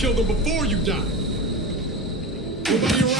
kill them before you die. Nobody around.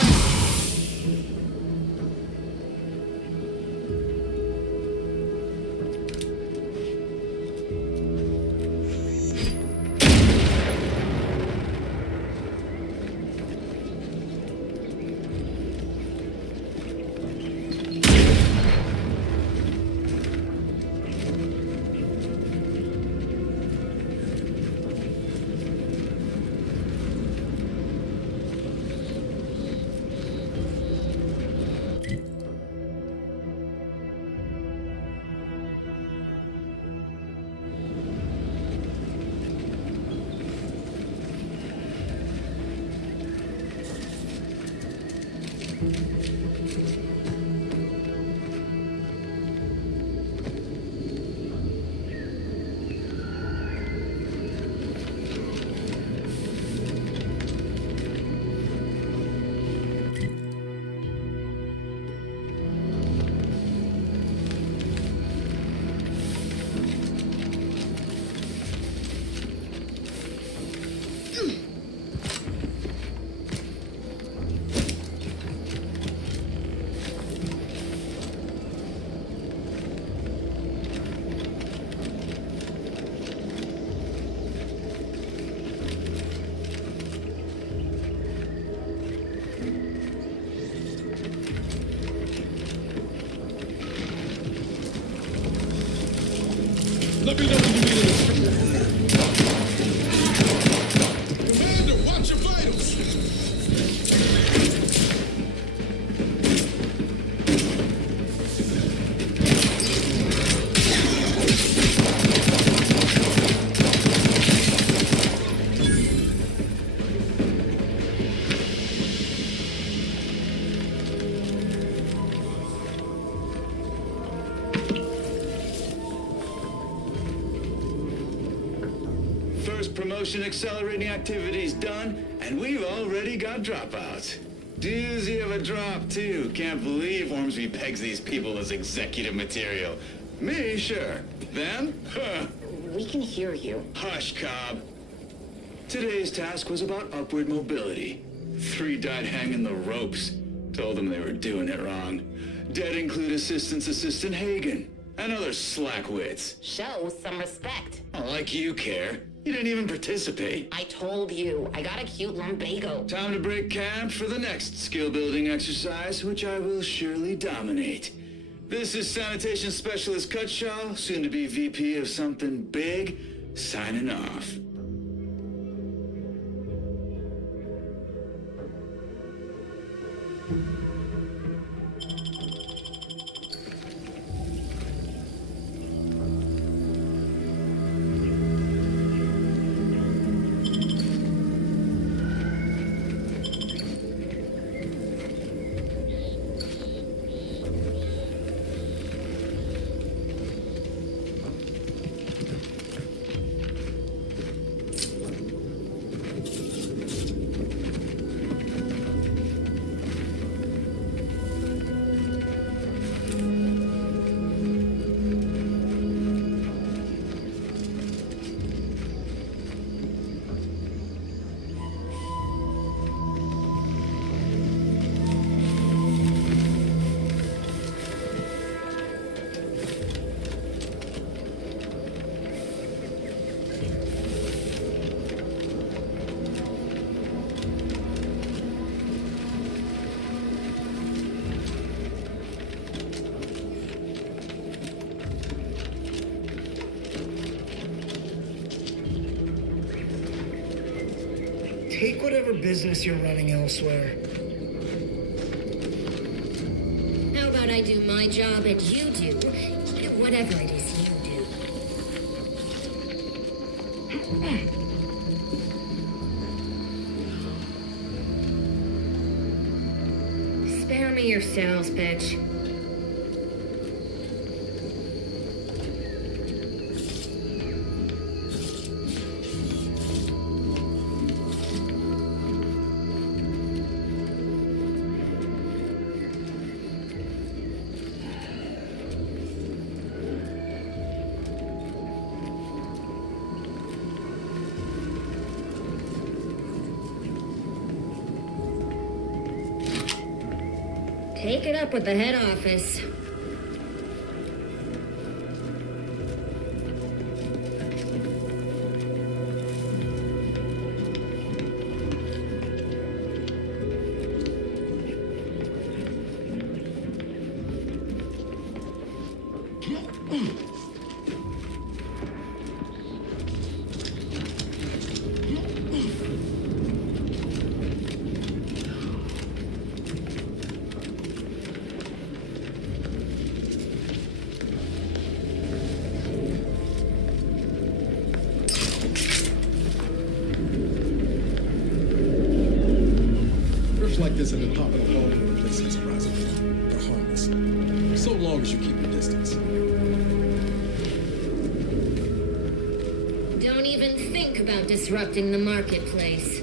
Let me know when you need an instructor. Commander, watch your vitals. Promotion accelerating activities done, and we've already got dropouts. Doozy of a drop, too. Can't believe Ormsby pegs these people as executive material. Me, sure. Them? Huh. We can hear you. Hush, Cobb. Today's task was about upward mobility. 3 died hanging the ropes. Told them they were doing it wrong. Dead include Assistant Hagen and other slackwits. Show some respect. Oh, like you care. You didn't even participate. I told you, I got a cute lumbago. Time to break camp for the next skill-building exercise, which I will surely dominate. This is Sanitation Specialist Cutshaw, soon to be VP of something big, signing off. Take whatever business you're running elsewhere. How about I do my job and you do whatever it is you do. Spare me your sales pitch. Take it up with the head office. Like this have been popping up all over the place since Horizon. They're harmless. So long as you keep your distance. Don't even think about disrupting the marketplace.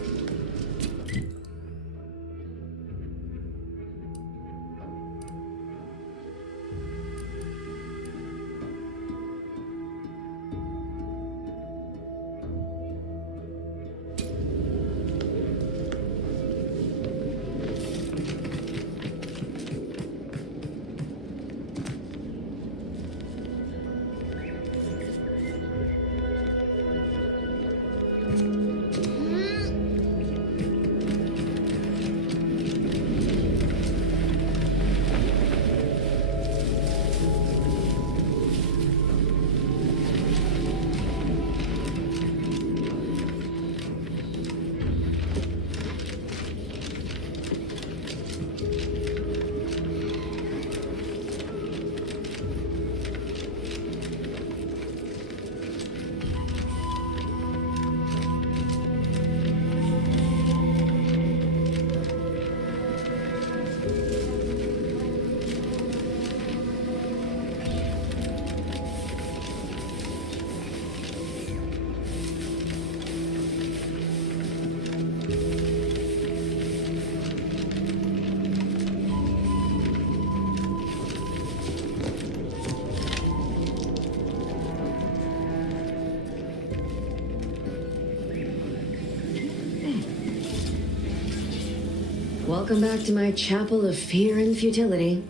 Welcome back to my chapel of fear and futility.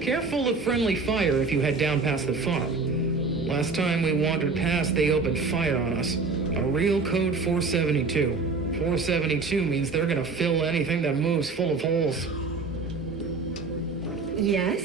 Careful of friendly fire if you head down past the farm. Last time we wandered past, they opened fire on us. A real code 472. 472 means they're gonna fill anything that moves full of holes. Yes?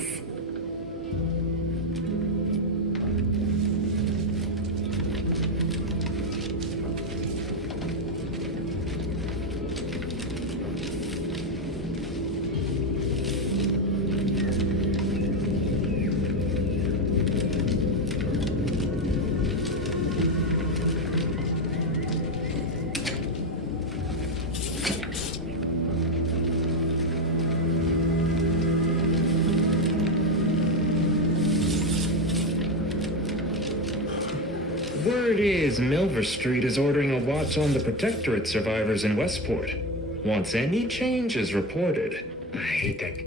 Word is Milver Street is ordering a watch on the Protectorate survivors in Westport. Once any change is reported. I hate that.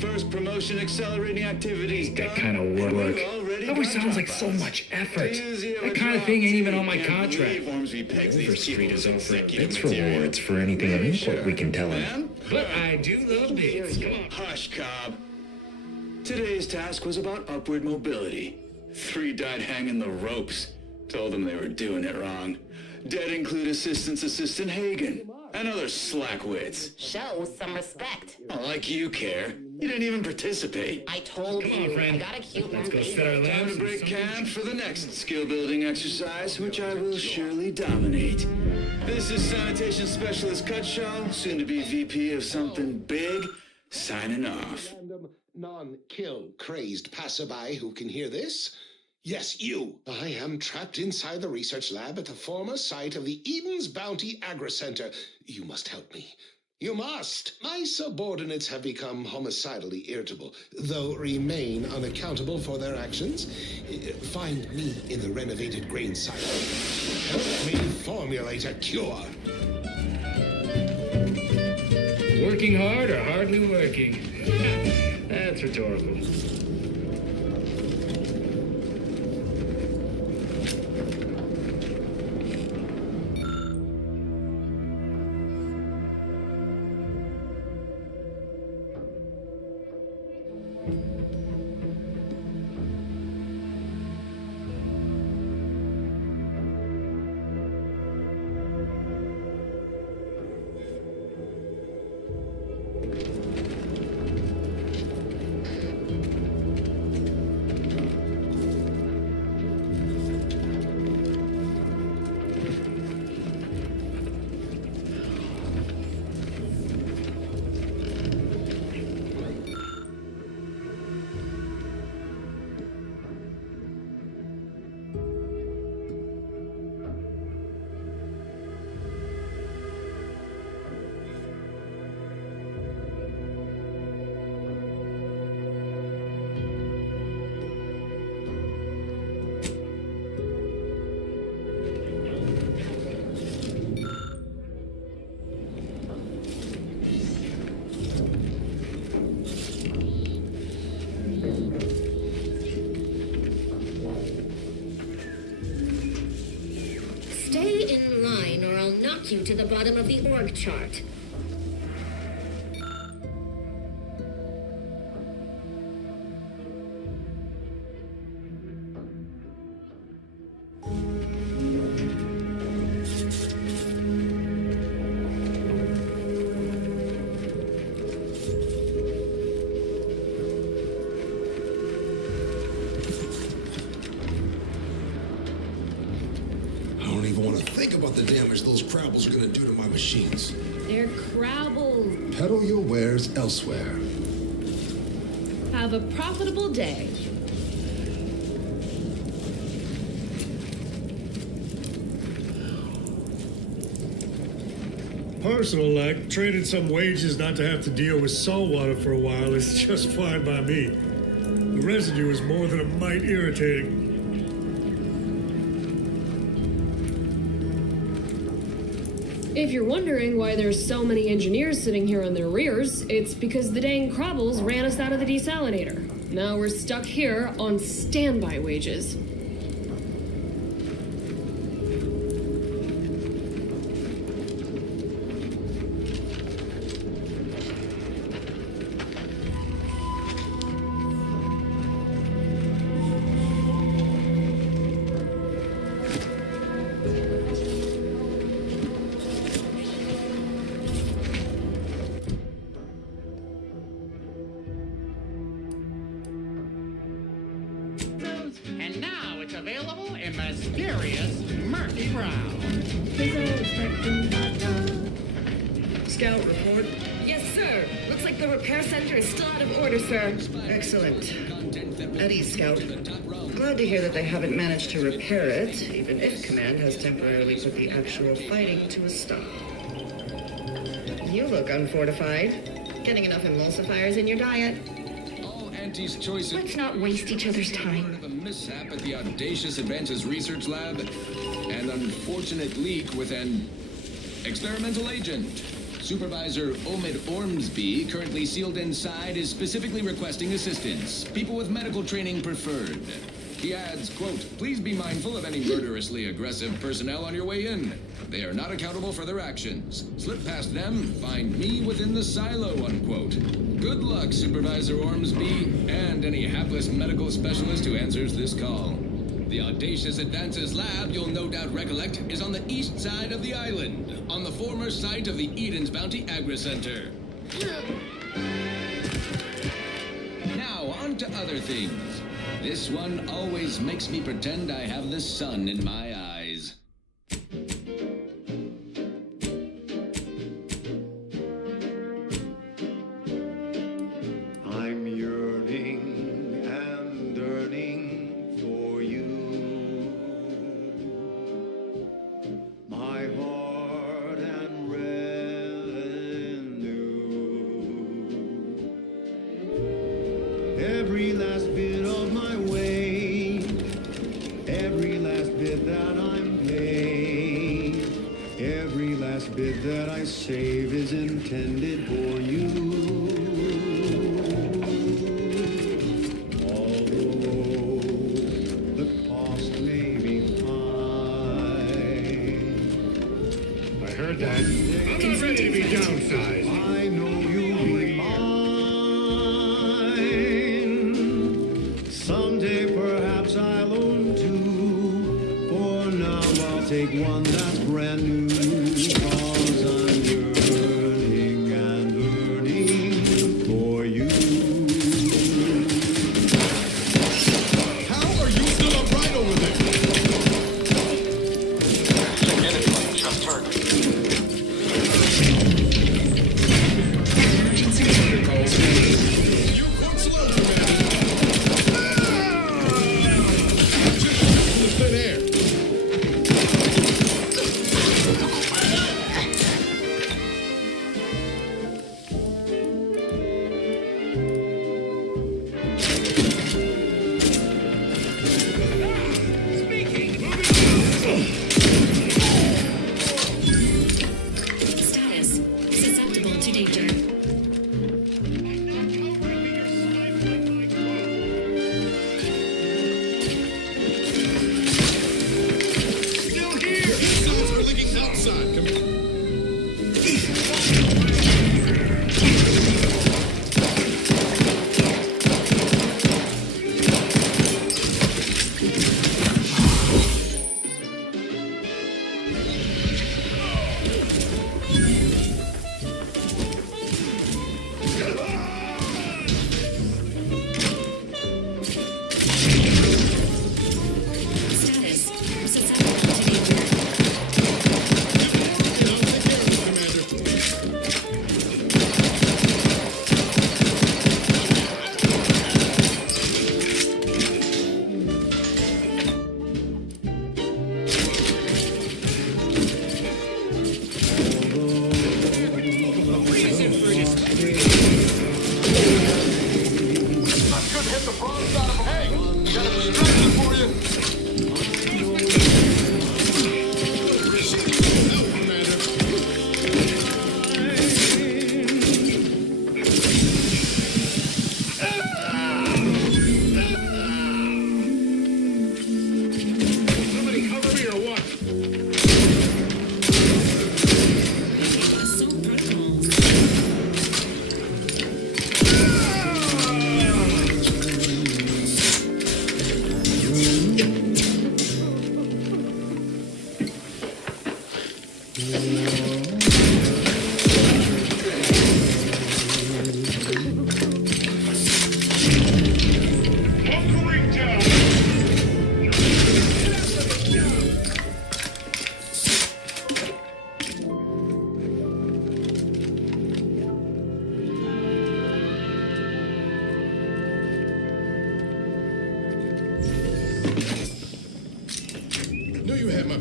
First promotion accelerating activities done. That kind of work. Already Always got sounds like so dropouts. much effort. Doozy of a That kind of drop, thing ain't even too. on my Can't contract. believe Ormsby pegs Milver these Street people is as offering executive bits material. rewards for anything of import Sure. we can tell him. Ma'am? But I do love bits. Come on. Hush, Cobb. Today's task was about upward mobility. 3 died hanging the ropes. Told them they were doing it wrong. Dead include Assistant Hagen and other slackwits. Show some respect. Not like you care. You didn't even participate. I told Come on, you, I friend. got a cute Let's go set our lumbago. Time labs to and break something- camp for the next skill-building exercise, which I will surely dominate. This is Sanitation Specialist Cutshaw, soon to be VP of something big, signing off. Random, non-kill crazed passerby who can hear this? Yes, you. I am trapped inside the research lab at the former site of the Eden's Bounty Agri-Center. You must help me. You must. My subordinates have become homicidally irritable, though remain unaccountable for their actions. Find me in the renovated grain silo. Help me formulate a cure. Working hard or hardly working? That's rhetorical. Stay in line or I'll knock you to the bottom of the org chart. I don't even want to think about the damage those crabbles are going to do to my machines. They're crabbles. Peddle your wares elsewhere. Have a profitable day. Personal, like, trading some wages not to have to deal with saltwater for a while is just fine by me. The residue is more than a mite irritating. If you're wondering why there's so many engineers sitting here on their rears, it's because the dang crabbles ran us out of the desalinator. Now we're stuck here on standby wages. And now it's available in mysterious murky brown. Scout, report. Yes, sir. Looks like the repair center is still out of order, sir. Excellent. At ease, Scout. Glad to hear that they haven't managed to repair it, even if Command has temporarily put the actual fighting to a stop. You look unfortified. Getting enough emulsifiers in your diet? All Auntie's choices. Let's not waste each other's time. A mishap at the Audacious Advances Research Lab. An unfortunate leak with an experimental agent. Supervisor Omid Ormsby, currently sealed inside, is specifically requesting assistance. People with medical training preferred. He adds, quote, "Please be mindful of any murderously aggressive personnel on your way in. They are not accountable for their actions. Slip past them, find me within the silo," unquote. Good luck, Supervisor Ormsby, and any hapless medical specialist who answers this call. The Audacious Advances Lab, you'll no doubt recollect, is on the east side of the island, on the former site of the Eden's Bounty Agri-Center. Now, on to other things. This one always makes me pretend I have the sun in my eyes. I'm yearning and yearning for you. My heart and revenue. Every last bit of my wage, every last bit that I'm paid, every last bit that I save is intended for you. Although the cost may be high, I heard that. I'm not ready to be downsized. I know you'll be mine. Someday perhaps I'll own two. For now I'll take one that's brand new. 'Cause I'm yearning and yearning for you. How are you still upright over there? Forget it, what you just heard. Emergency protocols. You're quite slow, man. Just in the thin air.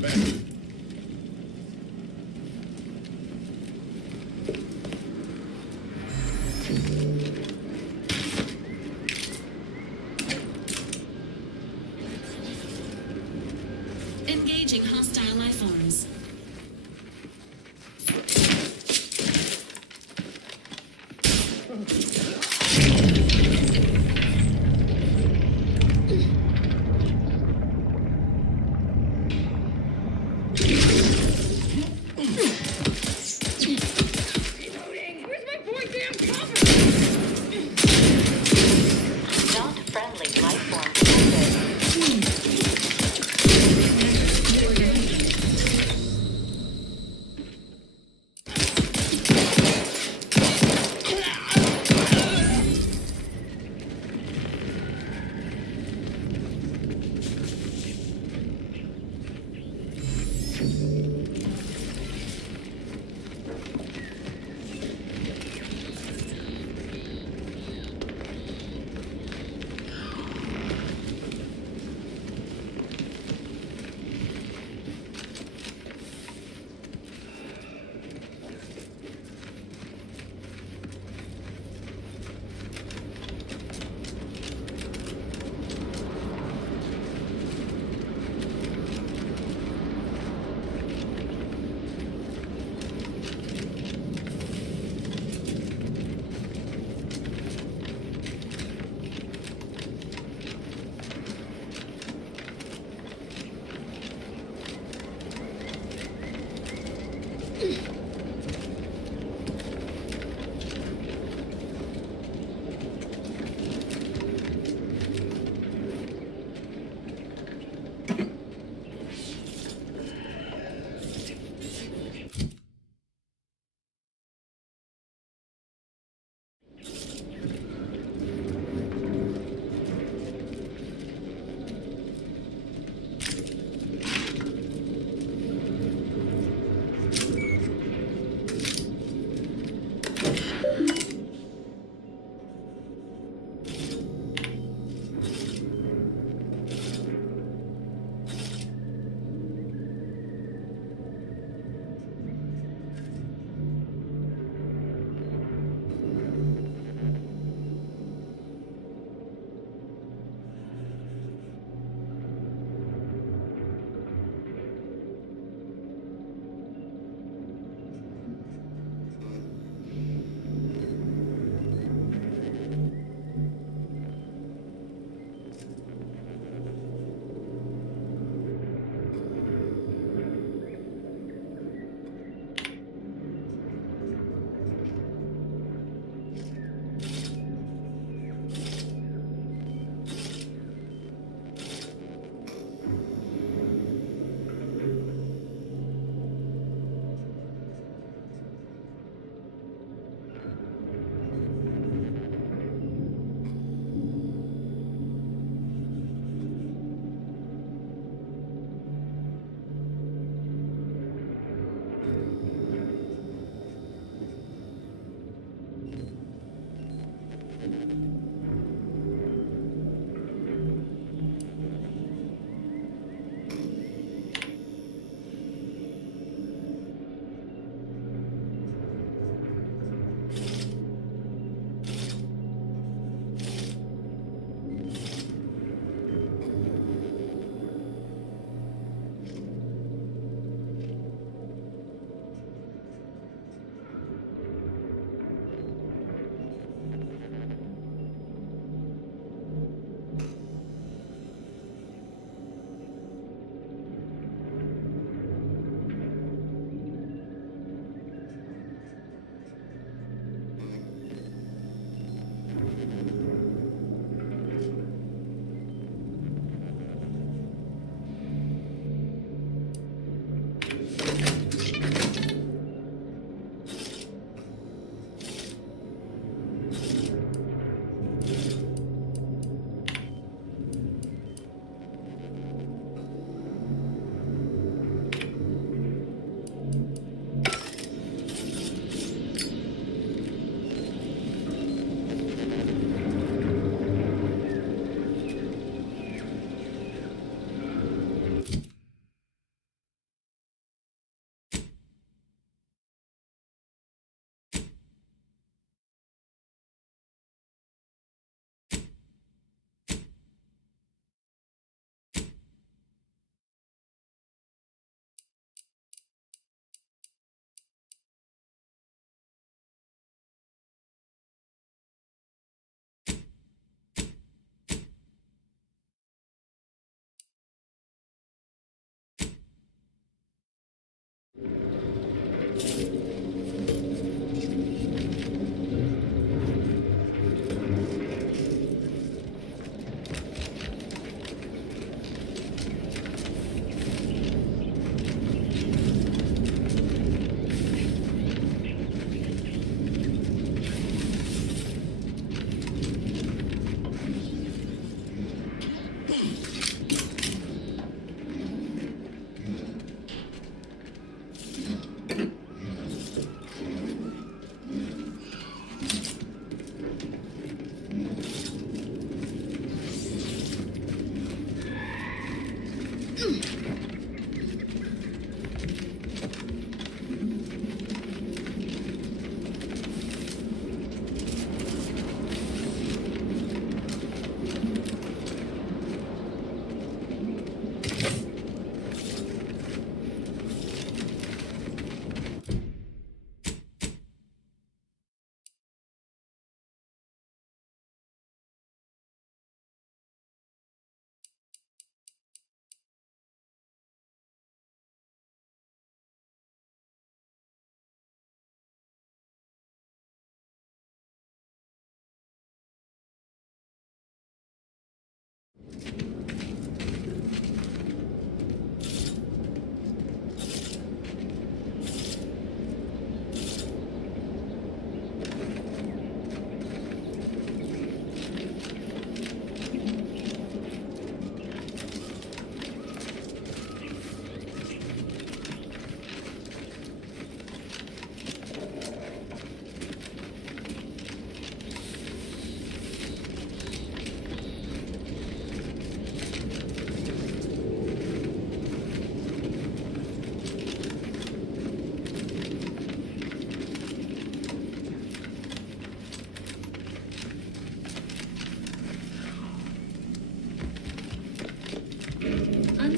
better. Engaging hostile life forms. Not friendly life form detected.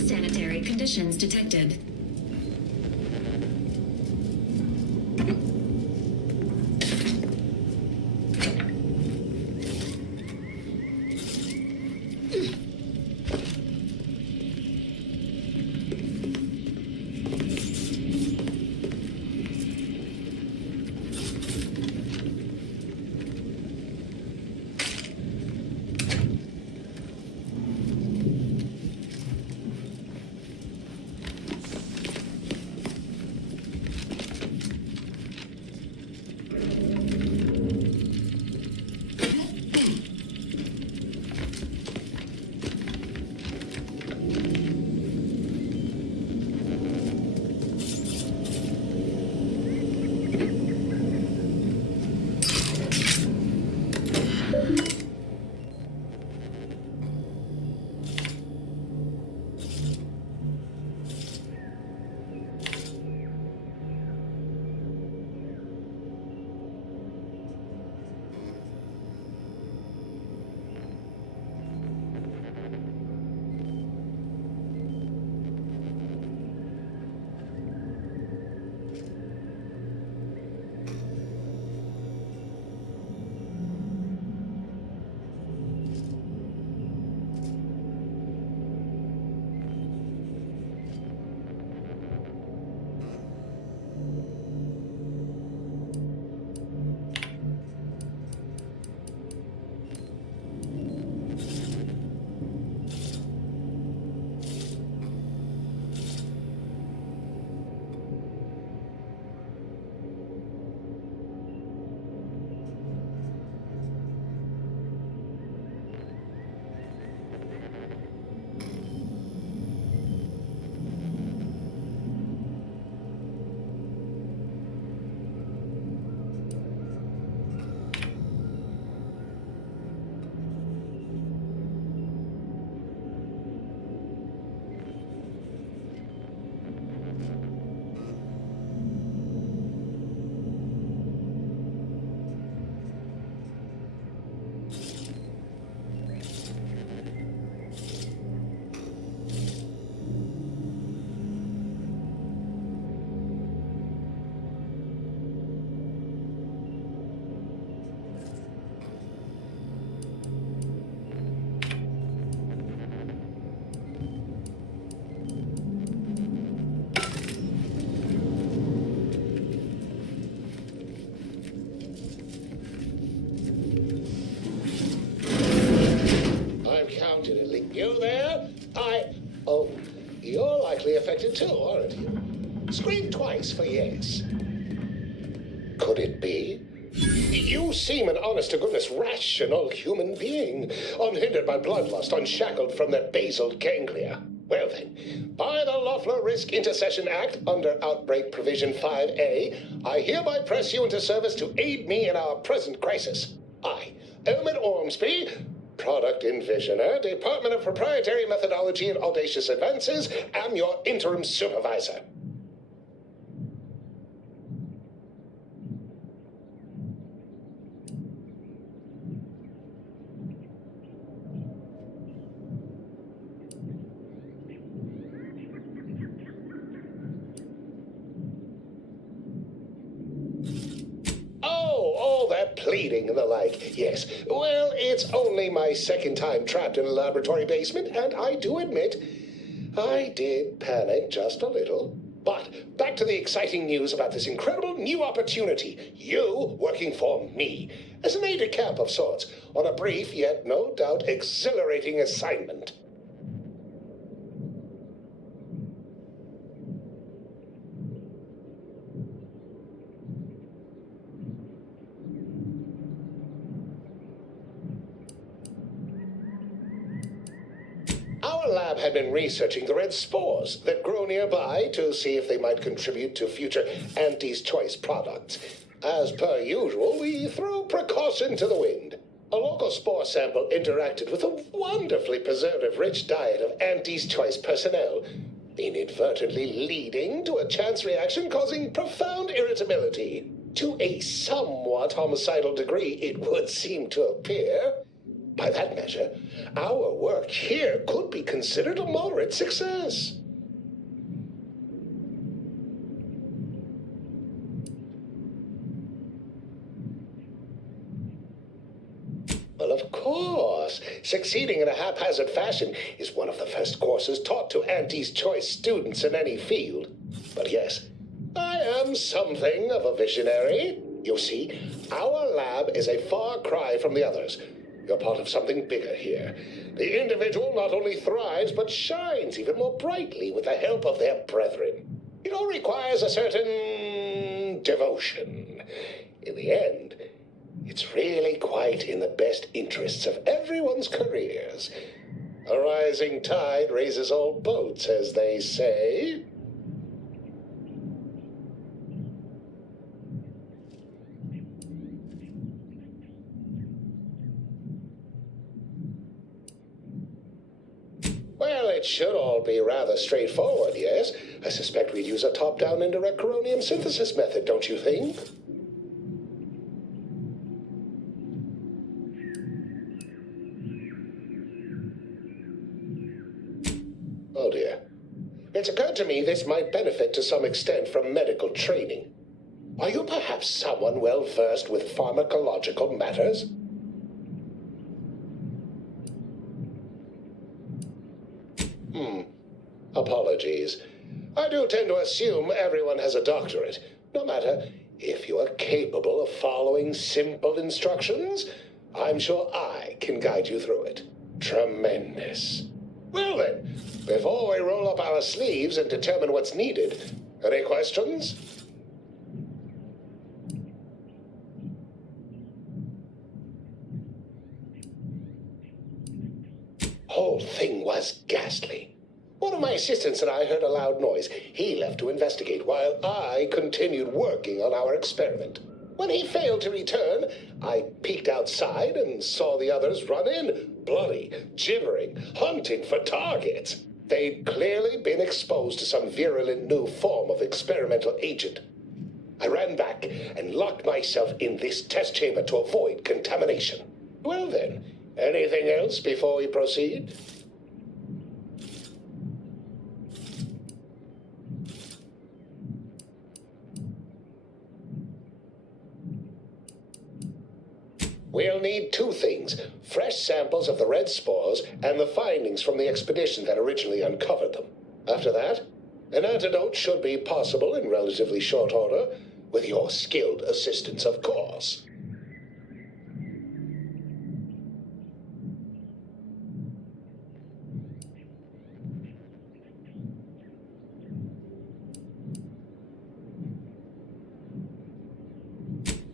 Unsanitary conditions detected. You there? Oh, you're likely affected too, aren't you? Scream twice for yes. Could it be? You seem an honest-to-goodness rational human being, unhindered by bloodlust, unshackled from their basal ganglia. Well then, by the Loeffler Risk Intercession Act, under Outbreak Provision 5A, I hereby press you into service to aid me in our present crisis. I, Elman Ormsby, Product Envisioner, Department of Proprietary Methodology and Audacious Advances, am your interim supervisor. All that pleading and the like. Yes. Well, it's only my second time trapped in a laboratory basement, and I do admit, I did panic just a little. But back to the exciting news about this incredible new opportunity. You working for me, as an aide-de-camp of sorts, on a brief yet no doubt exhilarating assignment. Our lab had been researching the red spores that grow nearby to see if they might contribute to future Auntie's Choice products. As per usual, we threw precaution to the wind. A local spore sample interacted with a wonderfully preservative-rich diet of Auntie's Choice personnel, inadvertently leading to a chance reaction causing profound irritability. To a somewhat homicidal degree, it would seem to appear. By that measure, our work here could be considered a moderate success. Well, of course. Succeeding in a haphazard fashion is one of the first courses taught to Auntie's choice students in any field. But yes, I am something of a visionary. You see, our lab is a far cry from the others. You're part of something bigger here. The individual not only thrives, but shines even more brightly with the help of their brethren. It all requires a certain devotion. In the end, it's really quite in the best interests of everyone's careers. A rising tide raises all boats, as they say. Well, it should all be rather straightforward, yes? I suspect we'd use a top-down indirect coronium synthesis method, don't you think? Oh dear. It's occurred to me this might benefit to some extent from medical training. Are you perhaps someone well versed with pharmacological matters? Apologies. I do tend to assume everyone has a doctorate. No matter, if you are capable of following simple instructions, I'm sure I can guide you through it. Tremendous. Well then, before we roll up our sleeves and determine what's needed, any questions? Whole thing was ghastly. One of my assistants and I heard a loud noise. He left to investigate while I continued working on our experiment. When he failed to return, I peeked outside and saw the others run in, bloody, gibbering, hunting for targets. They'd clearly been exposed to some virulent new form of experimental agent. I ran back and locked myself in this test chamber to avoid contamination. Well then, anything else before we proceed? We'll need two things: fresh samples of the red spores and the findings from the expedition that originally uncovered them. After that, an antidote should be possible in relatively short order, with your skilled assistance, of course.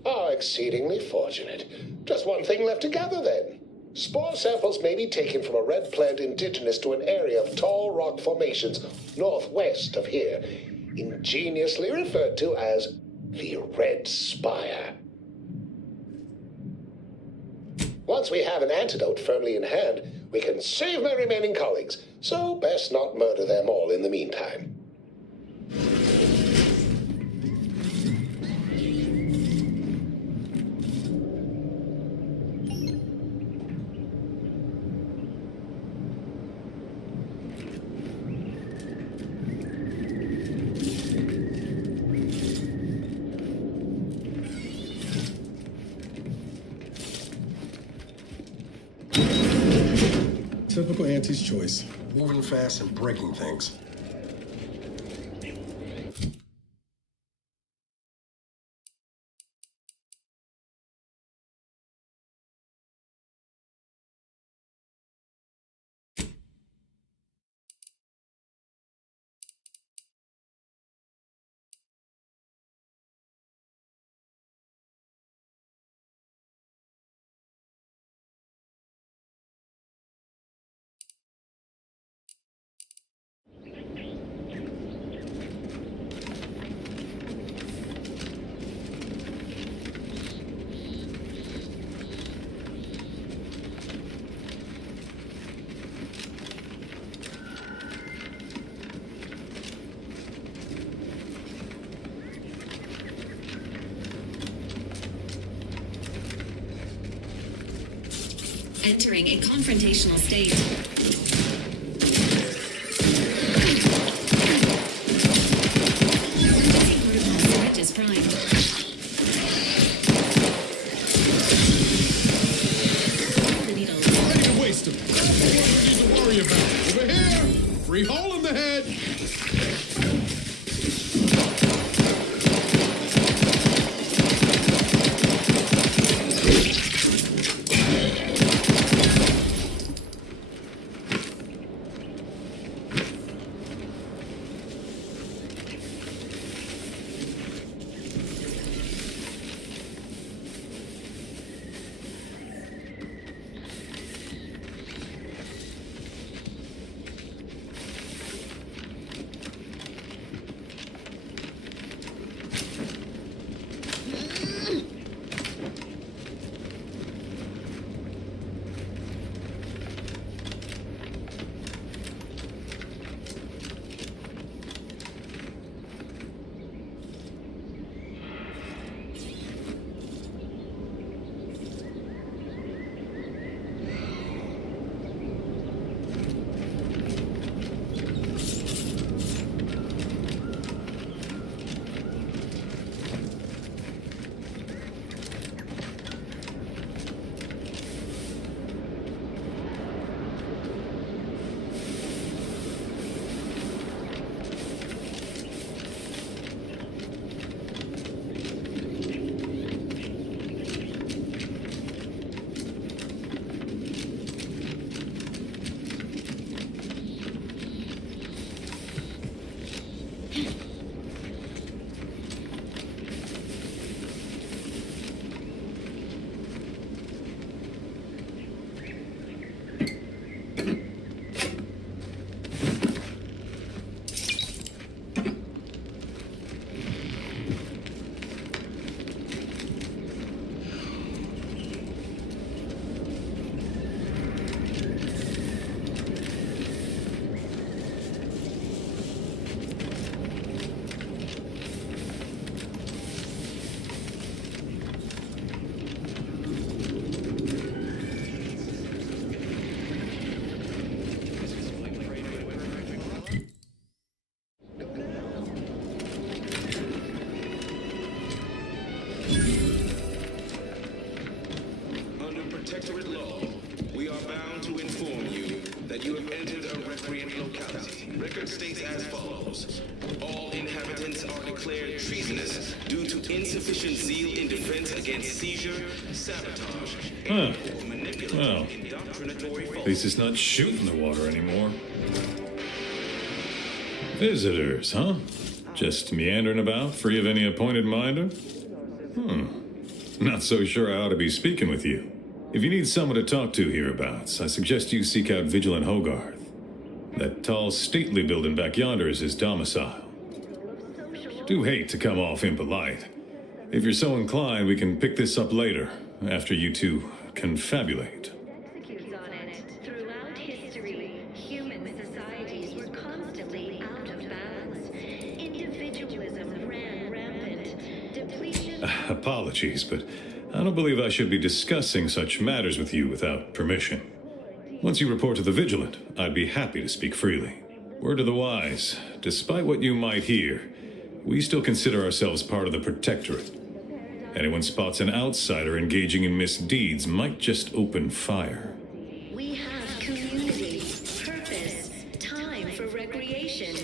How exceedingly fortunate. Just one thing left to gather, then. Spore samples may be taken from a red plant indigenous to an area of tall rock formations northwest of here, ingeniously referred to as the Red Spire. Once we have an antidote firmly in hand, we can save my remaining colleagues, so best not murder them all in the meantime. Typical Auntie's choice. Moving fast and breaking things. entering a confrontational state. Protocol is primed. Ready to waste him. That's what we need to worry about. Over here! Free hole in the head! record states as follows. All inhabitants are declared treasonous due to insufficient zeal in defense against seizure, sabotage, Huh. or manipulative Well, indoctrinatory at least it's not shooting the water anymore. Visitors, huh? Just meandering about, free of any appointed minder? Not so sure I ought to be speaking with you. If you need someone to talk to hereabouts, I suggest you seek out Vigilant Hogarth. That tall, stately building back yonder is his domicile. Do hate to come off impolite. If you're so inclined, we can pick this up later, after you two confabulate. Throughout history, human societies were constantly out of balance. Individualism ran rampant. Depletion. Apologies, but I don't believe I should be discussing such matters with you without permission. Once you report to the Vigilant, I'd be happy to speak freely. Word to the wise, despite what you might hear, we still consider ourselves part of the Protectorate. Anyone spots an outsider engaging in misdeeds might just open fire. We have community, purpose, time for recreation.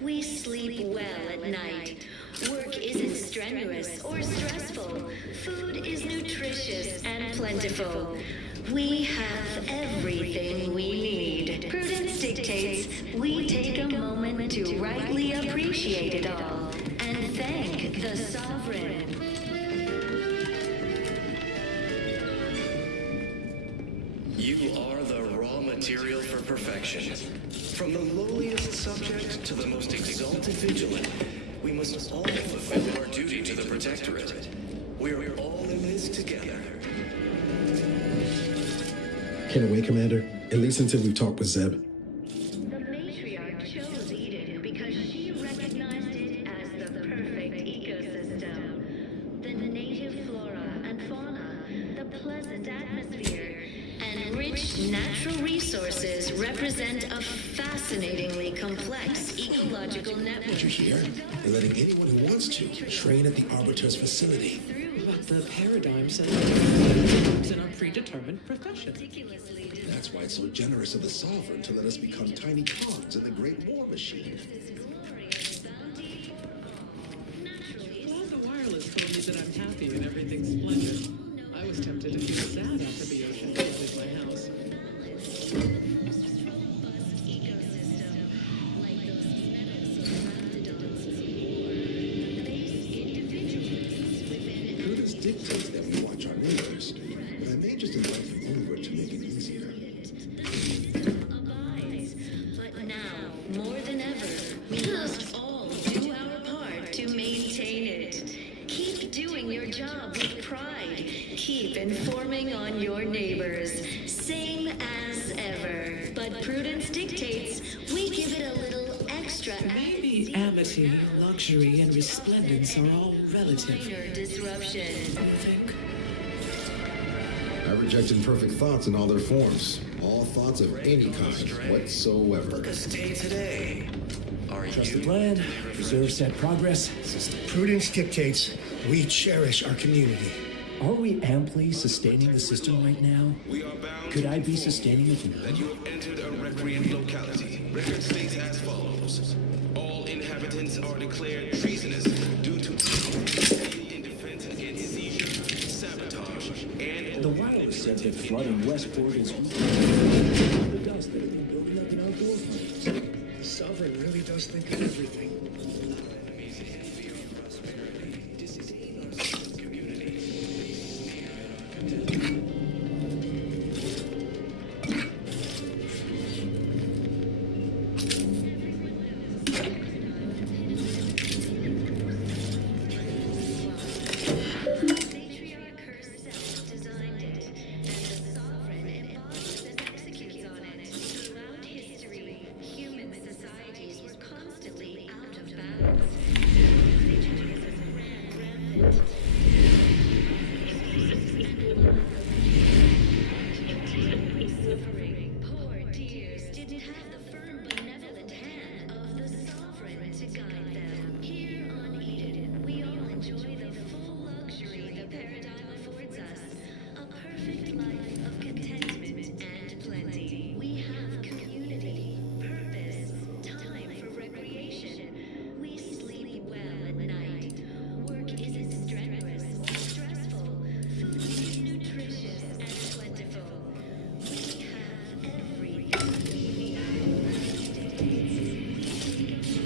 We sleep well at night. Work isn't strenuous or stressful. Food is nutritious and plentiful. We have everything we need. Prudence dictates we take a moment to rightly appreciate it all and thank the sovereign. You are the raw material for perfection. From the lowliest subject to the most exalted vigilant, we must all fulfill our duty to the Protectorate. We're all in this together. Can't wait, Commander. At least until we've talked with Zeb. The matriarch chose Eden because she recognized it as the perfect ecosystem. The native flora and fauna, the pleasant atmosphere, and rich resources represent a fascinatingly complex ecological network. Did you hear? They're letting anyone who wants to train at the Arbiter's facility. But the paradigm says it's in a predetermined profession. That's why it's so generous of the Sovereign to let us become tiny cogs in the Great War Machine. Well, the wireless told me that I'm happy and everything's splendid. I was tempted to feel sad after the ocean flooded my house. Prudence dictates that we watch our neighbors, but I may just invite him over to make it easier. But now, more than ever, we must all do our part to maintain it. Keep doing your job with pride. Keep informing on your neighbors. Same as ever. But prudence dictates we give it a little extra. Maybe amity, luxury, and resplendence are all relative. Minor disruption. I reject imperfect thoughts in all their forms. All thoughts of any kind whatsoever. Look us day today. Are Trust you the plan, preserve set progress. Prudence dictates we cherish our community. Are we amply sustaining the system right now? We are bound Could I be sustaining it? that you have entered a recreant locality. Record states as follows. All inhabitants are declared treasonous due to in defense against seizure, sabotage, and The wireless said that flooding Westport is the dust that has been building up in our gold mines. The Sovereign really does think of everything.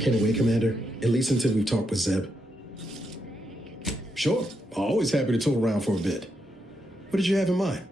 Can't wait, Commander. At least until we've talked with Zeb. Sure. Always happy to tool around for a bit. What did you have in mind?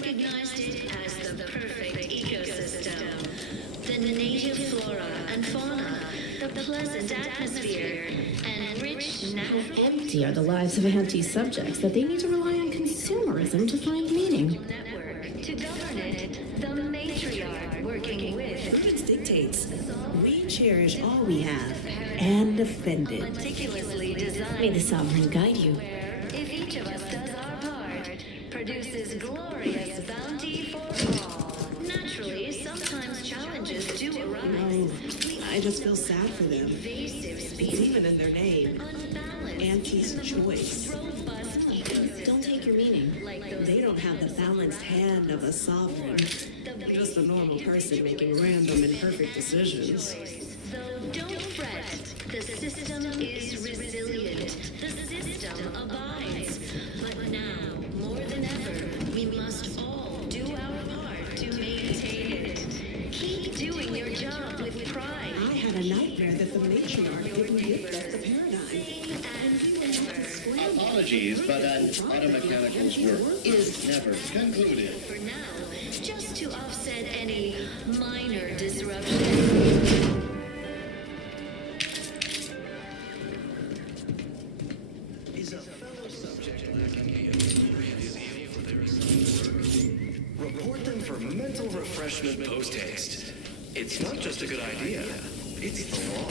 recognized it as the perfect ecosystem. The native flora and fauna, the pleasant atmosphere, and rich natural Empty are the lives of anti-subjects that they need to rely on consumerism to find meaning. network. To govern it, the matriarch working with Prudence dictates. We cherish all we have and defend it. meticulously designed. May the sovereign guide you. Where, if each of us does our part, produces glorious bounty for all. Naturally, sometimes challenges do arise. I just feel sad for them. Invasive It's species, even in their name. unbalanced, Auntie's choice. robust ecosystem. Don't take your meaning. Like those They don't have the balanced hand of a sovereign. Just a normal person making random imperfect decisions. Though don't fret, the system is resilient. The system abides. But now, more than ever, we must all do our part to maintain it. Keep doing your job with pride. I had a nightmare that the matriarch didn't give us the paradigm. Apologies, but an automechanical's work is never concluded. For now, just to offset any minor disruption. Is a fellow subject lacking a appropriate zeal for their assigned work? Report them for mental refreshment post-haste. It's not just a good idea, it's the law.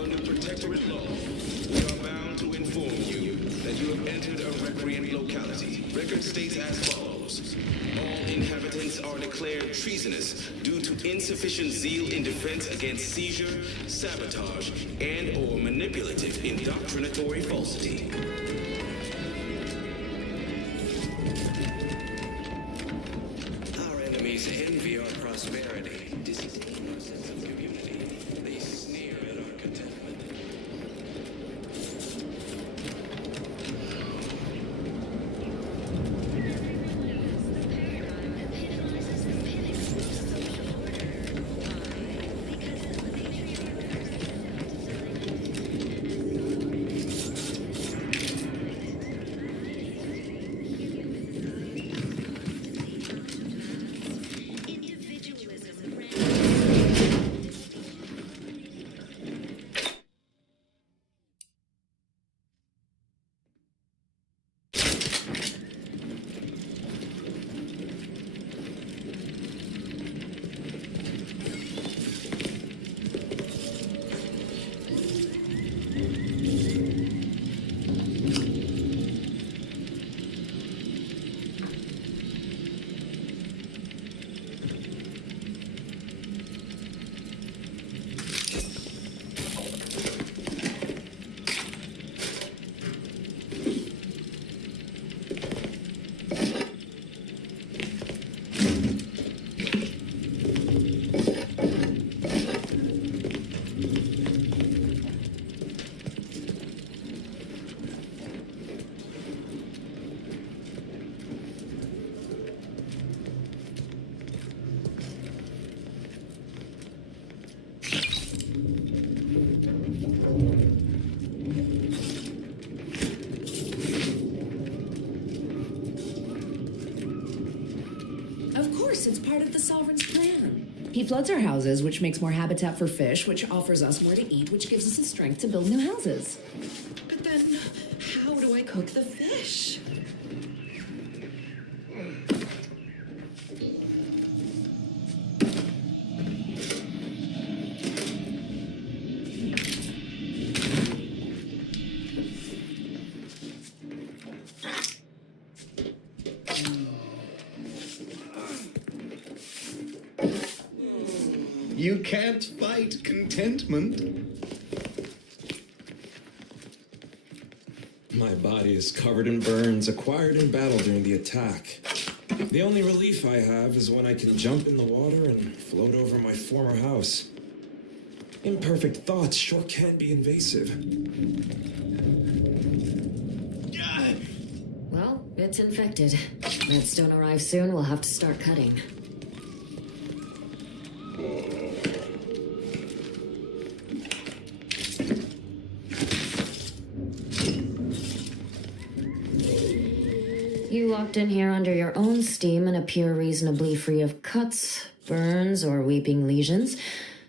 Under protectorate law, we are bound to inform you that you have entered a recreant locality. Record states as follows. All inhabitants are declared treasonous due to insufficient zeal in defense against seizure, sabotage, and/or manipulative indoctrinatory falsity. Our enemies envy our prosperity, disdain our sense of community. They sneer at our contentment. Of course, it's part of the sovereign's plan. He floods our houses, which makes more habitat for fish, which offers us more to eat, which gives us the strength to build new houses. But then, how do I cook the fish? You can't fight contentment. My body is covered in burns acquired in battle during the attack. The only relief I have is when I can jump in the water and float over my former house. Imperfect thoughts sure can be invasive. Well, it's infected. Meds don't arrive soon, we'll have to start cutting. You walked in here under your own steam and appear reasonably free of cuts, burns, or weeping lesions.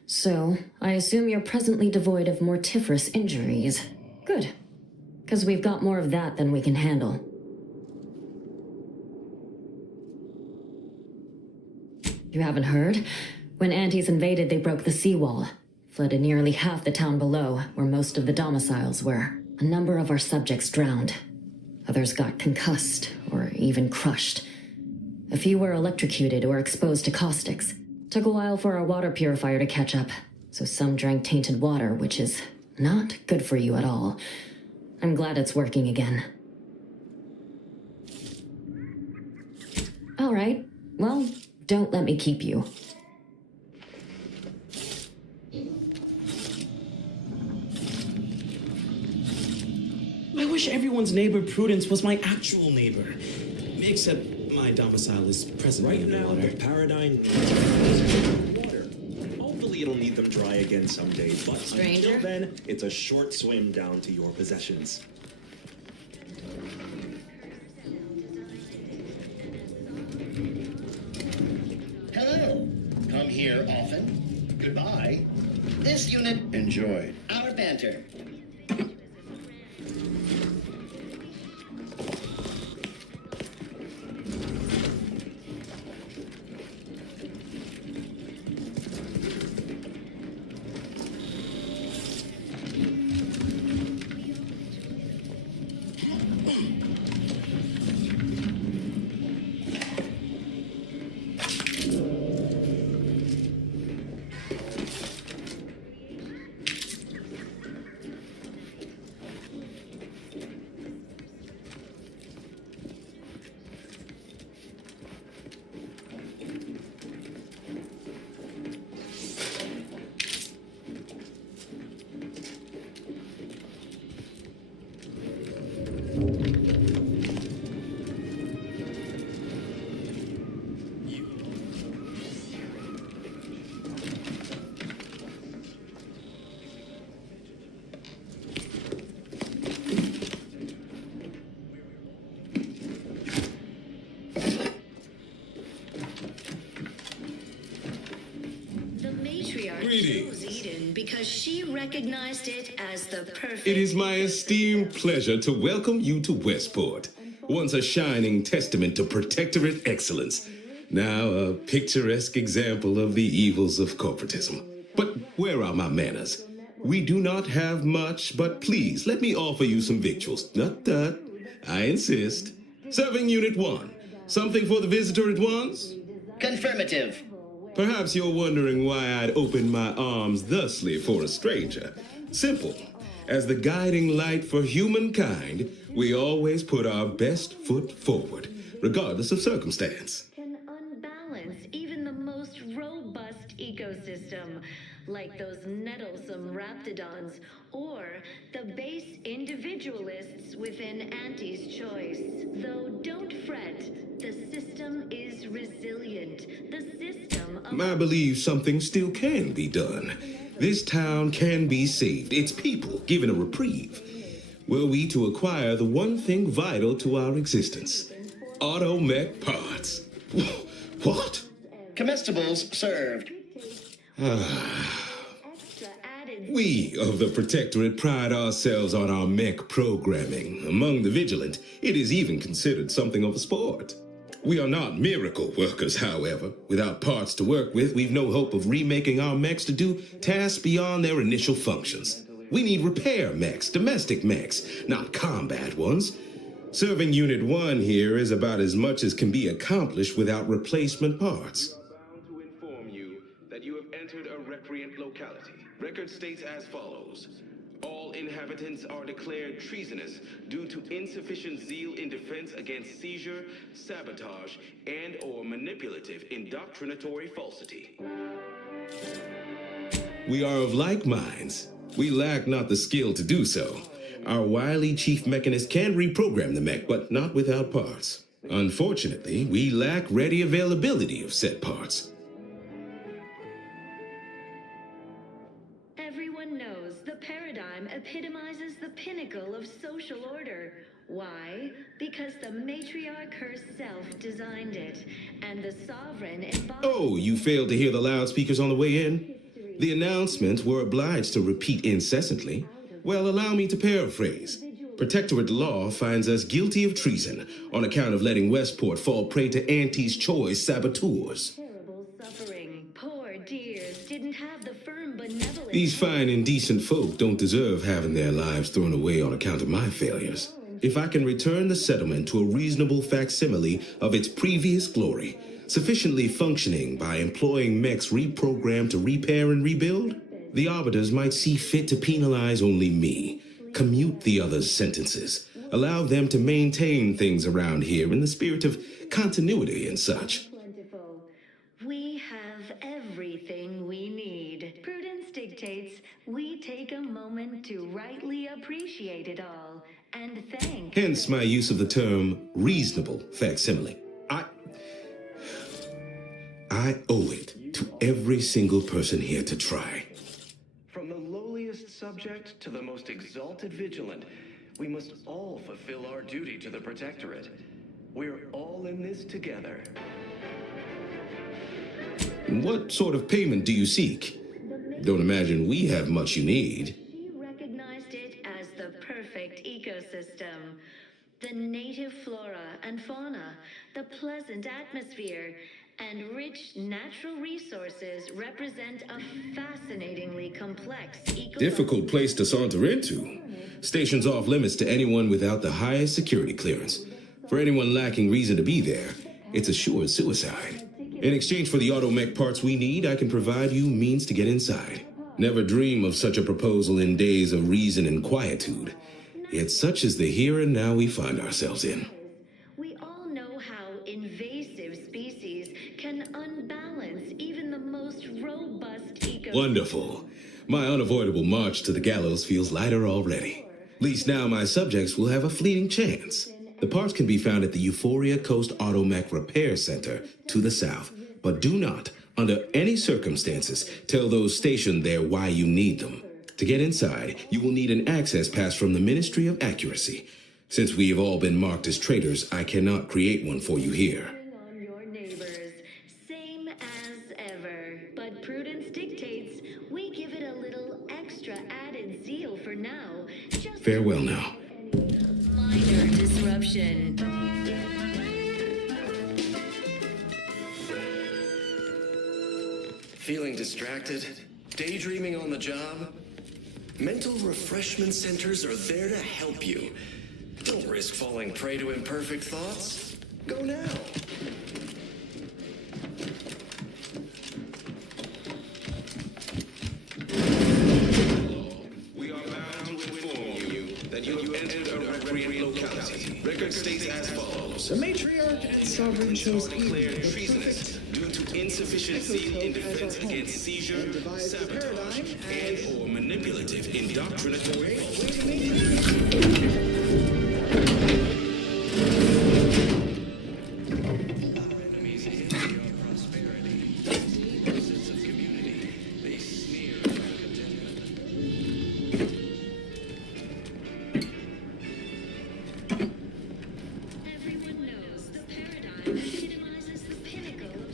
So, I assume you're presently devoid of mortiferous injuries. Good. Because we've got more of that than we can handle. You haven't heard? When Antis invaded, they broke the seawall. Flooded nearly half the town below, where most of the domiciles were. A number of our subjects drowned. Others got concussed, or even crushed. A few were electrocuted or exposed to caustics. Took a while for our water purifier to catch up, so some drank tainted water, which is not good for you at all. I'm glad it's working again. All right, well, don't let me keep you. I wish everyone's neighbor Prudence was my actual neighbor. Except my domicile is presently underwater. Right now, the paradigm water. Hopefully it'll need them dry again someday, but Stranger? until then, it's a short swim down to your possessions. Hello. Come here often. Goodbye. This unit enjoyed our banter. Chose Eden because she recognized it as the perfect... It is my esteemed pleasure to welcome you to Westport, once a shining testament to protectorate excellence, now a picturesque example of the evils of corporatism. But where are my manners? We do not have much, but please let me offer you some victuals. Tut. I insist. Serving Unit 1. Something for the visitor at once? Confirmative. Perhaps you're wondering why I'd open my arms thusly for a stranger. Simple. As the guiding light for humankind, we always put our best foot forward, regardless of circumstance. Can unbalance even the most robust ecosystem, like those nettlesome raptidons, or the base individualists within Anti's choice. Though don't fret, the system is resilient. The system of... I believe something still can be done. This town can be saved, its people given a reprieve. Were we to acquire the one thing vital to our existence. Automech parts. What? Comestibles served. We of the Protectorate pride ourselves on our mech programming. Among the vigilant, it is even considered something of a sport. We are not miracle workers, however. Without parts to work with, we've no hope of remaking our mechs to do tasks beyond their initial functions. We need repair mechs, domestic mechs, not combat ones. Serving Unit 1 here is about as much as can be accomplished without replacement parts. That you have entered a recreant locality. Record states as follows. All inhabitants are declared treasonous due to insufficient zeal in defense against seizure, sabotage, and/or manipulative indoctrinatory falsity. We are of like minds. We lack not the skill to do so. Our wily chief mechanist can reprogram the mech, but not without parts. Unfortunately, we lack ready availability of said parts. Everyone knows the paradigm epitomizes the pinnacle of social order. Why? Because the matriarch herself designed it, and the sovereign embodies... Oh, you failed to hear the loudspeakers on the way in? The announcements were obliged to repeat incessantly. Well, allow me to paraphrase. Protectorate law finds us guilty of treason on account of letting Westport fall prey to Auntie's choice saboteurs. Terrible suffering. Poor dears didn't have the firm benevolence... These fine and decent folk don't deserve having their lives thrown away on account of my failures. If I can return the settlement to a reasonable facsimile of its previous glory, sufficiently functioning by employing mechs reprogrammed to repair and rebuild, the arbiters might see fit to penalize only me, commute the others' sentences, allow them to maintain things around here in the spirit of continuity and such. We have everything we need. Prudence dictates we take a moment to rightly appreciate it all and thank... Hence my use of the term reasonable facsimile. I owe it to every single person here to try. From the lowliest subject to the most exalted vigilant, we must all fulfill our duty to the Protectorate. We're all in this together. What sort of payment do you seek? Don't imagine we have much you need. She recognized it as the perfect ecosystem. The native flora and fauna, the pleasant atmosphere, and rich natural resources represent a fascinatingly complex ecosystem. Difficult place to saunter into. Station's off limits to anyone without the highest security clearance. For anyone lacking reason to be there, it's assured suicide. In exchange for the automech parts we need, I can provide you means to get inside. Never dream of such a proposal in days of reason and quietude. Yet such is the here and now we find ourselves in. We all know how invasive species can unbalance even the most robust ecosystem. Wonderful. My unavoidable march to the gallows feels lighter already. At least now my subjects will have a fleeting chance. The parts can be found at the Euphoria Coast Automech Repair Center to the south, but do not, under any circumstances, tell those stationed there why you need them. To get inside, you will need an access pass from the Ministry of Accuracy. Since we have all been marked as traitors, I cannot create one for you here. On your neighbors, same as ever. But prudence dictates we give it a little extra added zeal for now. Just Farewell now. minor disruption. Feeling distracted? Daydreaming on the job? Mental refreshment centers are there to help you. Don't risk falling prey to imperfect thoughts. Go now. We are bound to inform you that you have entered a recreant locality. Record states as follows. The matriarch and sovereign chose declared treasonous due to insufficiency in defense against seizure, sabotage, and/or manipulative indoctrinatory Everyone knows the paradigm epitomizes the pinnacle of...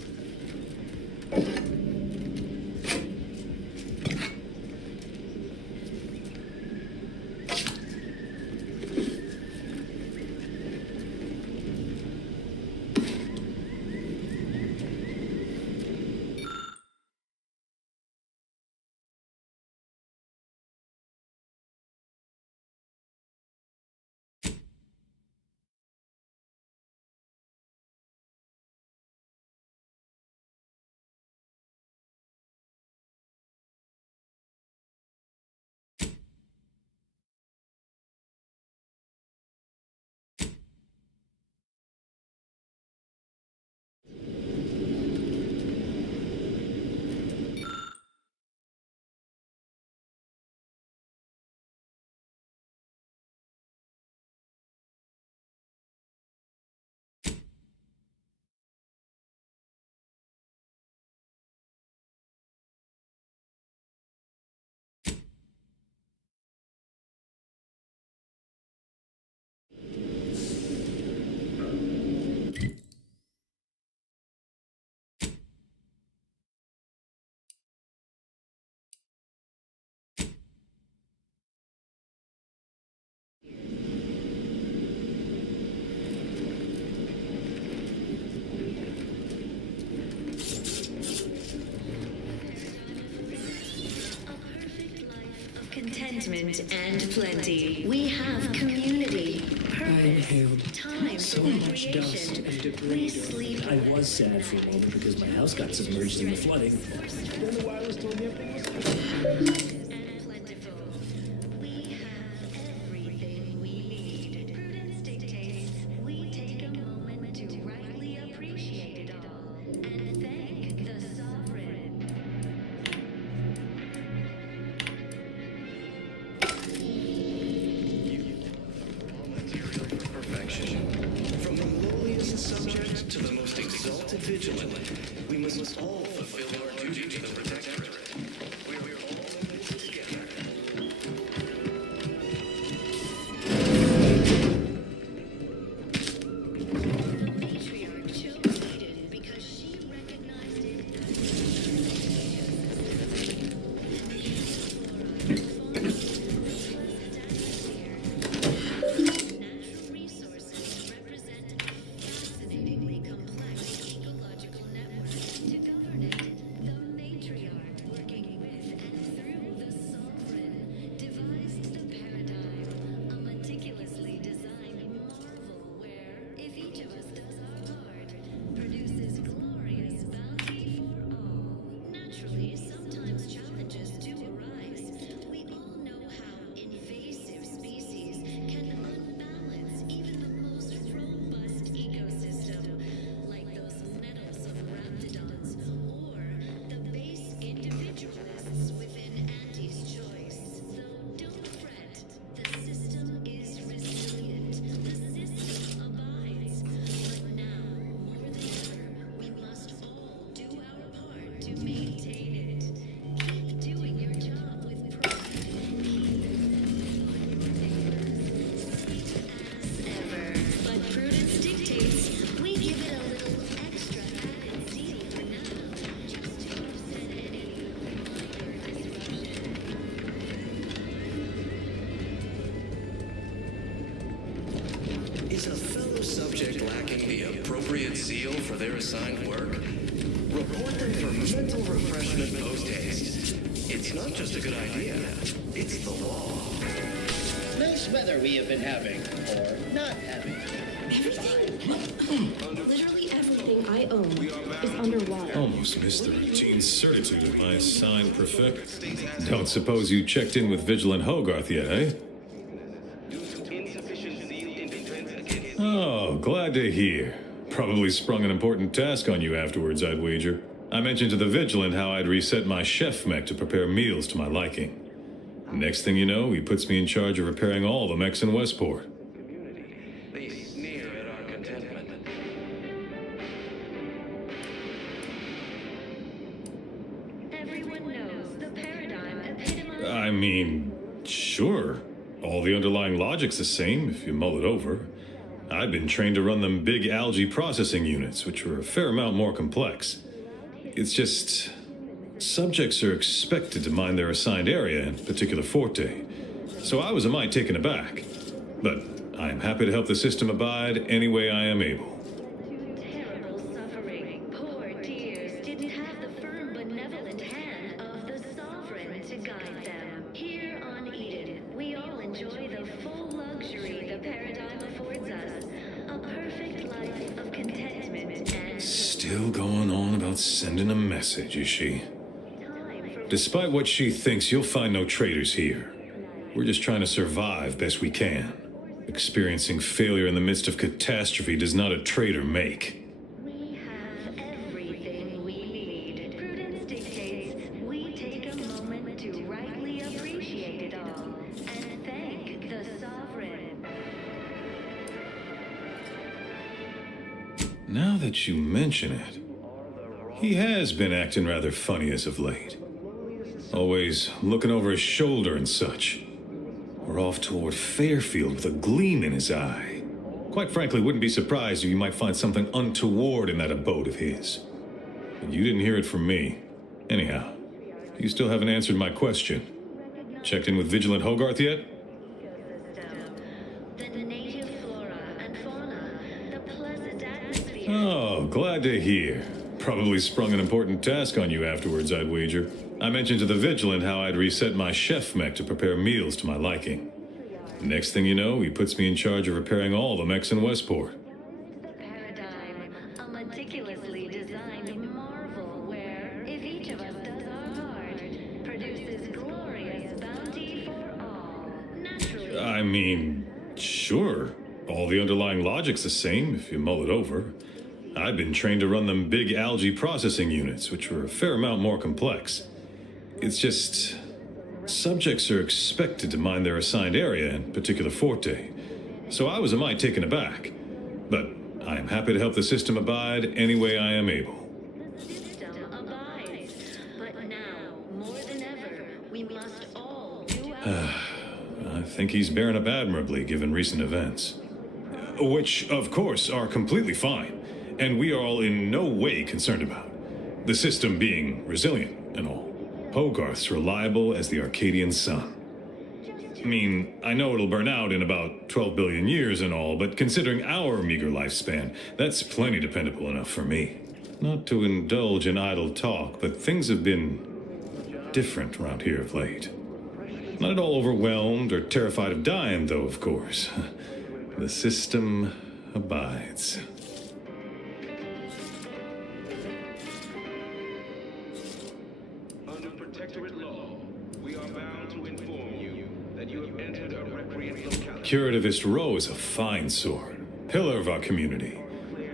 and plenty. We have community, purpose, time So for much dust recreation. and We debris. sleep I was sad for a moment because my house got submerged in the flooding. Then the wireless told me everything was fine. and plentiful. We have everything we need. Prudence dictates we take a moment to rightly appreciate it all and thank the sovereign. Perfection. From the lowliest subject to the most exalted vigilant, we must all fulfill our duty to the protectorate. We are all in this together. The matriarch chose Eden because she recognized it natural resources represent a fascinatingly complex ecological network. To govern it, the matriarch, working with and through the sovereign, devised the paradigm, a meticulously designed marvel where, if each of us does our part, produces glorious bounty for all. Naturally, sometimes challenges do arise. We all know how invasive species can unbalance even the most robust ecosystem, like those meddlesome raptidons or the base individualists within Auntie's choice. So don't fret, the system is resilient, the system abides. But now, more than ever, we must all do our part to maintain it. Keep doing your job with pride. Ever. But prudence dictates we give it a little extra added zeal for now, just to offset any minor disruption. Is a fellow subject lacking the appropriate zeal for their assigned work? Report them for mental refreshment post-haste. It's not just a good idea, it's the law. Nice weather we have been having, or not having. Literally everything I own is underwater. Almost missed the routine certitude of my assigned perfect. Don't suppose you checked in with Vigilant Hogarth yet, eh? Oh, glad to hear. Probably sprung an important task on you afterwards, I'd wager. I mentioned to the Vigilant how I'd reset my chef mech to prepare meals to my liking. Next thing you know, he puts me in charge of repairing all the mechs in Westport. They sneer at our contentment. Everyone knows the paradigm epitomizes. I mean, sure. All the underlying logic's the same if you mull it over. I've been trained to run them big algae processing units, which are a fair amount more complex. It's just, subjects are expected to mind their assigned area and particular forte. So I was a mite taken aback. But I am happy to help the system abide any way I am able. Terrible suffering, poor tears didn't have the firm benevolent hand of the sovereign to guide them. Here on Eden, we all enjoy the full luxury the paradigm affords us. A perfect life of contentment and Still going on about sending a message, is she? Despite what she thinks, you'll find no traitors here. We're just trying to survive best we can. Experiencing failure in the midst of catastrophe does not a traitor make. we have everything we need. Prudence dictates we take a moment to rightly appreciate it all and thank the sovereign. Now that you mention it, he has been acting rather funny as of late. Always looking over his shoulder and such. We're off toward Fairfield with a gleam in his eye. Quite frankly, wouldn't be surprised if you might find something untoward in that abode of his. But you didn't hear it from me. Anyhow, you still haven't answered my question. Checked in with Vigilant Hogarth yet? The native flora and fauna, the pleasant atmosphere. Oh, glad to hear. Probably sprung an important task on you afterwards, I'd wager. I mentioned to the Vigilant how I'd reset my chef mech to prepare meals to my liking. Next thing you know, he puts me in charge of repairing all the mechs in Westport. Paradigm, a meticulously designed marvel where, if each of us does our part, produces glorious bounty for all. Naturally. I mean, sure. All the underlying logic's the same if you mull it over. I've been trained to run them big algae processing units, which were a fair amount more complex. It's just... subjects are expected to mind their assigned area and particular forte. So I was a mite taken aback. But I am happy to help the system abide any way I am able. System abides. But now, more than ever, we must all do our... I think he's bearing up admirably given recent events. Which, of course, are completely fine, and we are all in no way concerned about. The system being resilient and all. Hogarth's reliable as the Arcadian sun. I mean, I know it'll burn out in about 12 billion years and all, but considering our meager lifespan, that's plenty dependable enough for me. Not to indulge in idle talk, but things have been different around here of late. Not at all overwhelmed or terrified of dying, though, of course. The system abides. Under protectorate law, we are bound to inform you that you have entered a recreant locality. Curativist Row is a fine sword, pillar of our community.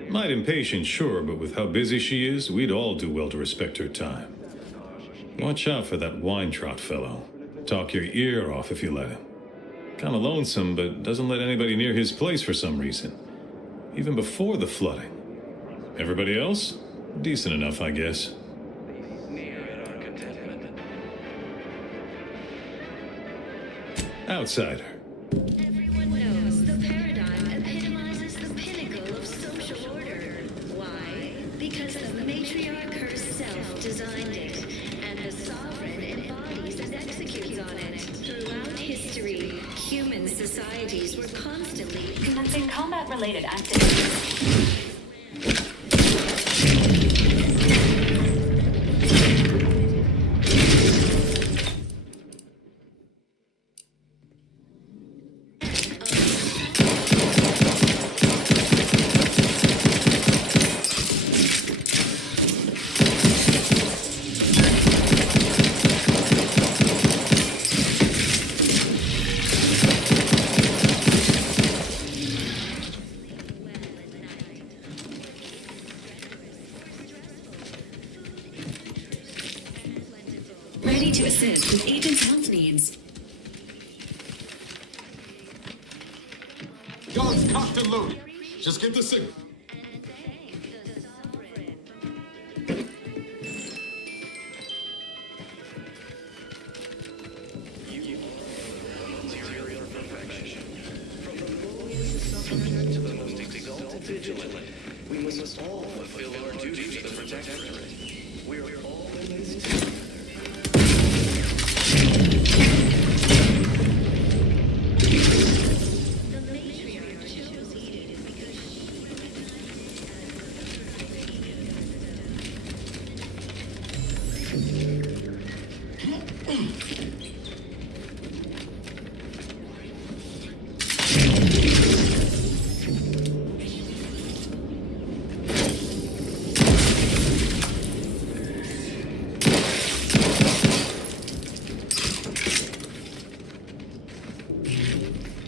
Might impatient, sure, but with how busy she is, we'd all do well to respect her time. Watch out for that wine trot fellow. Talk your ear off if you let him. Kinda lonesome, but doesn't let anybody near his place for some reason. Even before the flooding. Everybody else? Decent enough, I guess. Outsider. Everyone knows the paradigm epitomizes the pinnacle of social order. Why? Because the matriarch herself designed it, and the sovereign embodies and executes on it. Throughout history, human societies were constantly commencing combat-related activities. Ready to assist with agent's health needs. Guns cocked and loaded. Just get the signal. To the most exalted vigilant, we must all fulfill our duty to the protectorate. We're all in this together.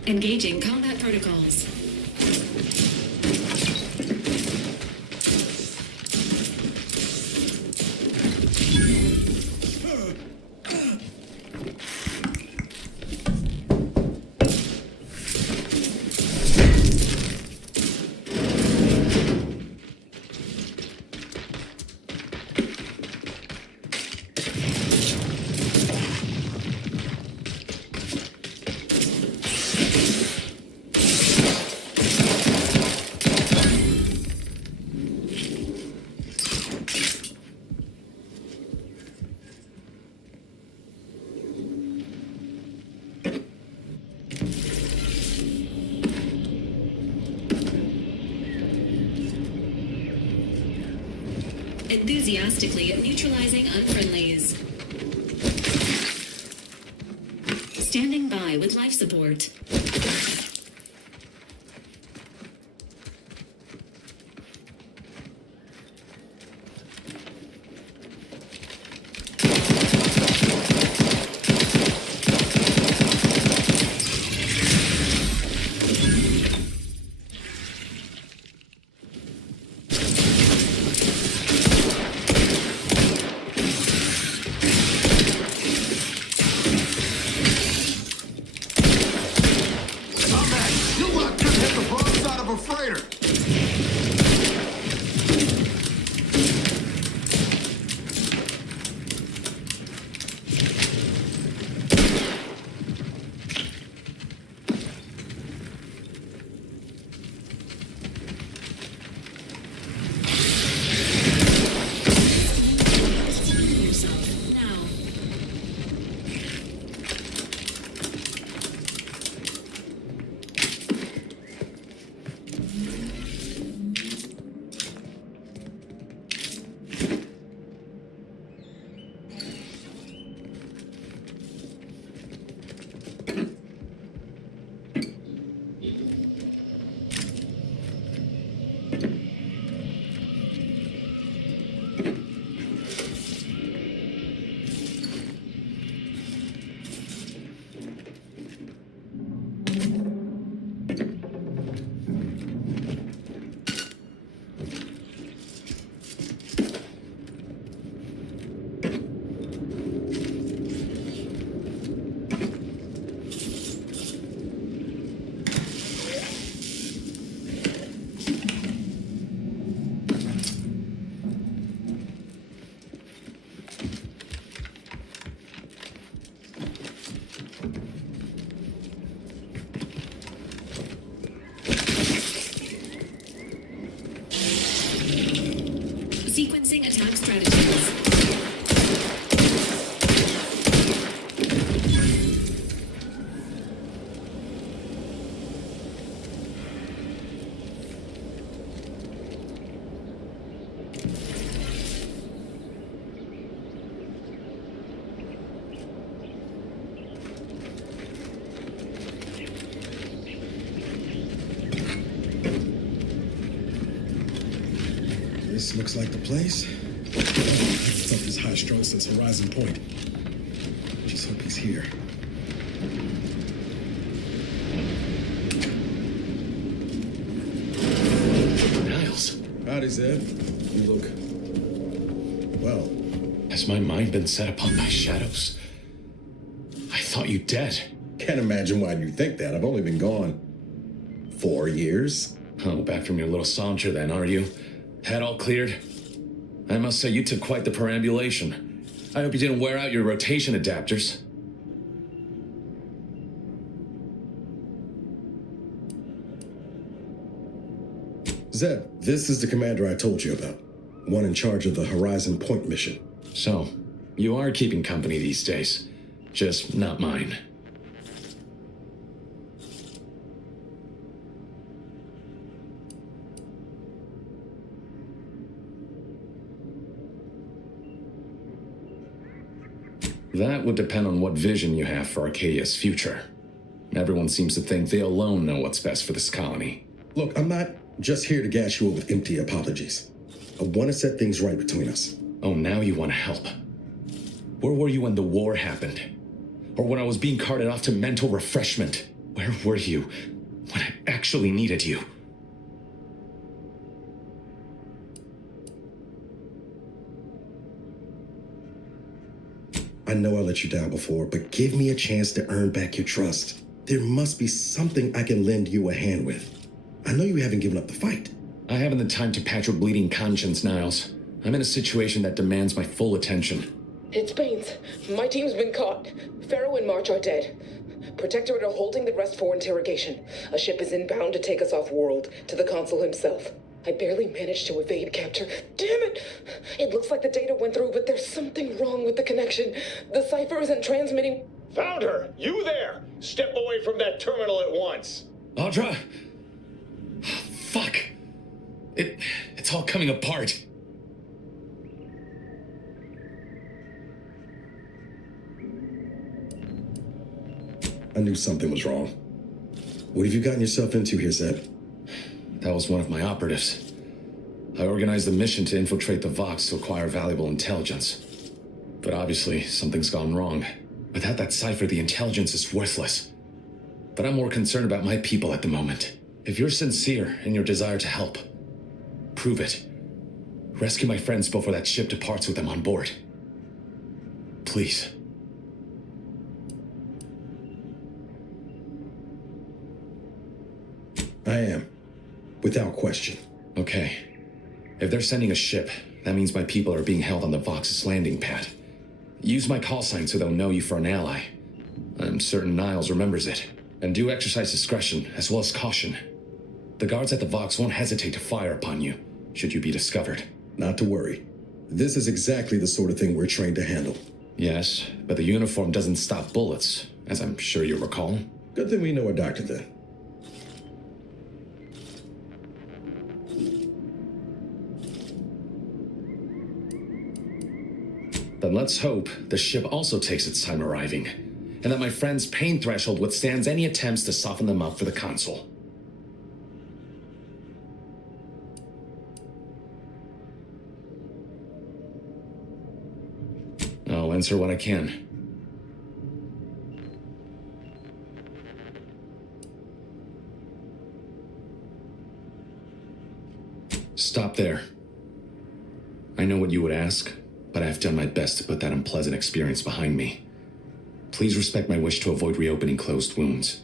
Engaging combat protocols. Enthusiastically neutralizing unfriendlies. Standing by with life support. Sequencing attack strategies. This looks like the place. Stuff is high-strung since Horizon Point. Just hope he's here. Niles. Howdy, Zed. You look... well. Has my mind been set upon by shadows? I thought you dead. Can't imagine why you think that. I've only been gone 4 years. Oh, back from your little saunter then, are you? Head all cleared? I must say you took quite the perambulation. I hope you didn't wear out your rotation adapters. Zed, this is the commander I told you about. One in charge of the Horizon Point mission. So, you are keeping company these days. Just not mine. That would depend on what vision you have for Arcadia's future. Everyone seems to think they alone know what's best for this colony. Look, I'm not just here to gas you up with empty apologies. I want to set things right between us. Oh, now you want to help. Where were you when the war happened? Or when I was being carted off to mental refreshment? Where were you when I actually needed you? I know I let you down before, but give me a chance to earn back your trust. There must be something I can lend you a hand with. I know you haven't given up the fight. I haven't the time to patch your bleeding conscience, Niles. I'm in a situation that demands my full attention. It's Baines. My team's been caught. Pharaoh and March are dead. Protectorate are holding the rest for interrogation. A ship is inbound to take us off-world, to the consul himself. I barely managed to evade capture. Damn it! It looks like the data went through, but there's something wrong with the connection. The cipher isn't transmitting. Found her! You there! Step away from that terminal at once! Audra! Fuck! It's all coming apart. I knew something was wrong. What have you gotten yourself into here, Zed? That was one of my operatives. I organized a mission to infiltrate the Vox to acquire valuable intelligence. But obviously, something's gone wrong. Without that cipher, the intelligence is worthless. But I'm more concerned about my people at the moment. If you're sincere in your desire to help, prove it. Rescue my friends before that ship departs with them on board. Please. I am. Without question. Okay. If they're sending a ship, that means my people are being held on the Vox's landing pad. Use my call sign so they'll know you for an ally. I'm certain Niles remembers it. And do exercise discretion, as well as caution. The guards at the Vox won't hesitate to fire upon you, should you be discovered. Not to worry. This is exactly the sort of thing we're trained to handle. Yes, but the uniform doesn't stop bullets, as I'm sure you recall. Good thing we know a doctor then. Then let's hope the ship also takes its time arriving, and that my friend's pain threshold withstands any attempts to soften them up for the console. I'll answer when I can. Stop there. I know what you would ask, but I've done my best to put that unpleasant experience behind me. Please respect my wish to avoid reopening closed wounds.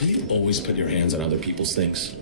Do you always put your hands on other people's things?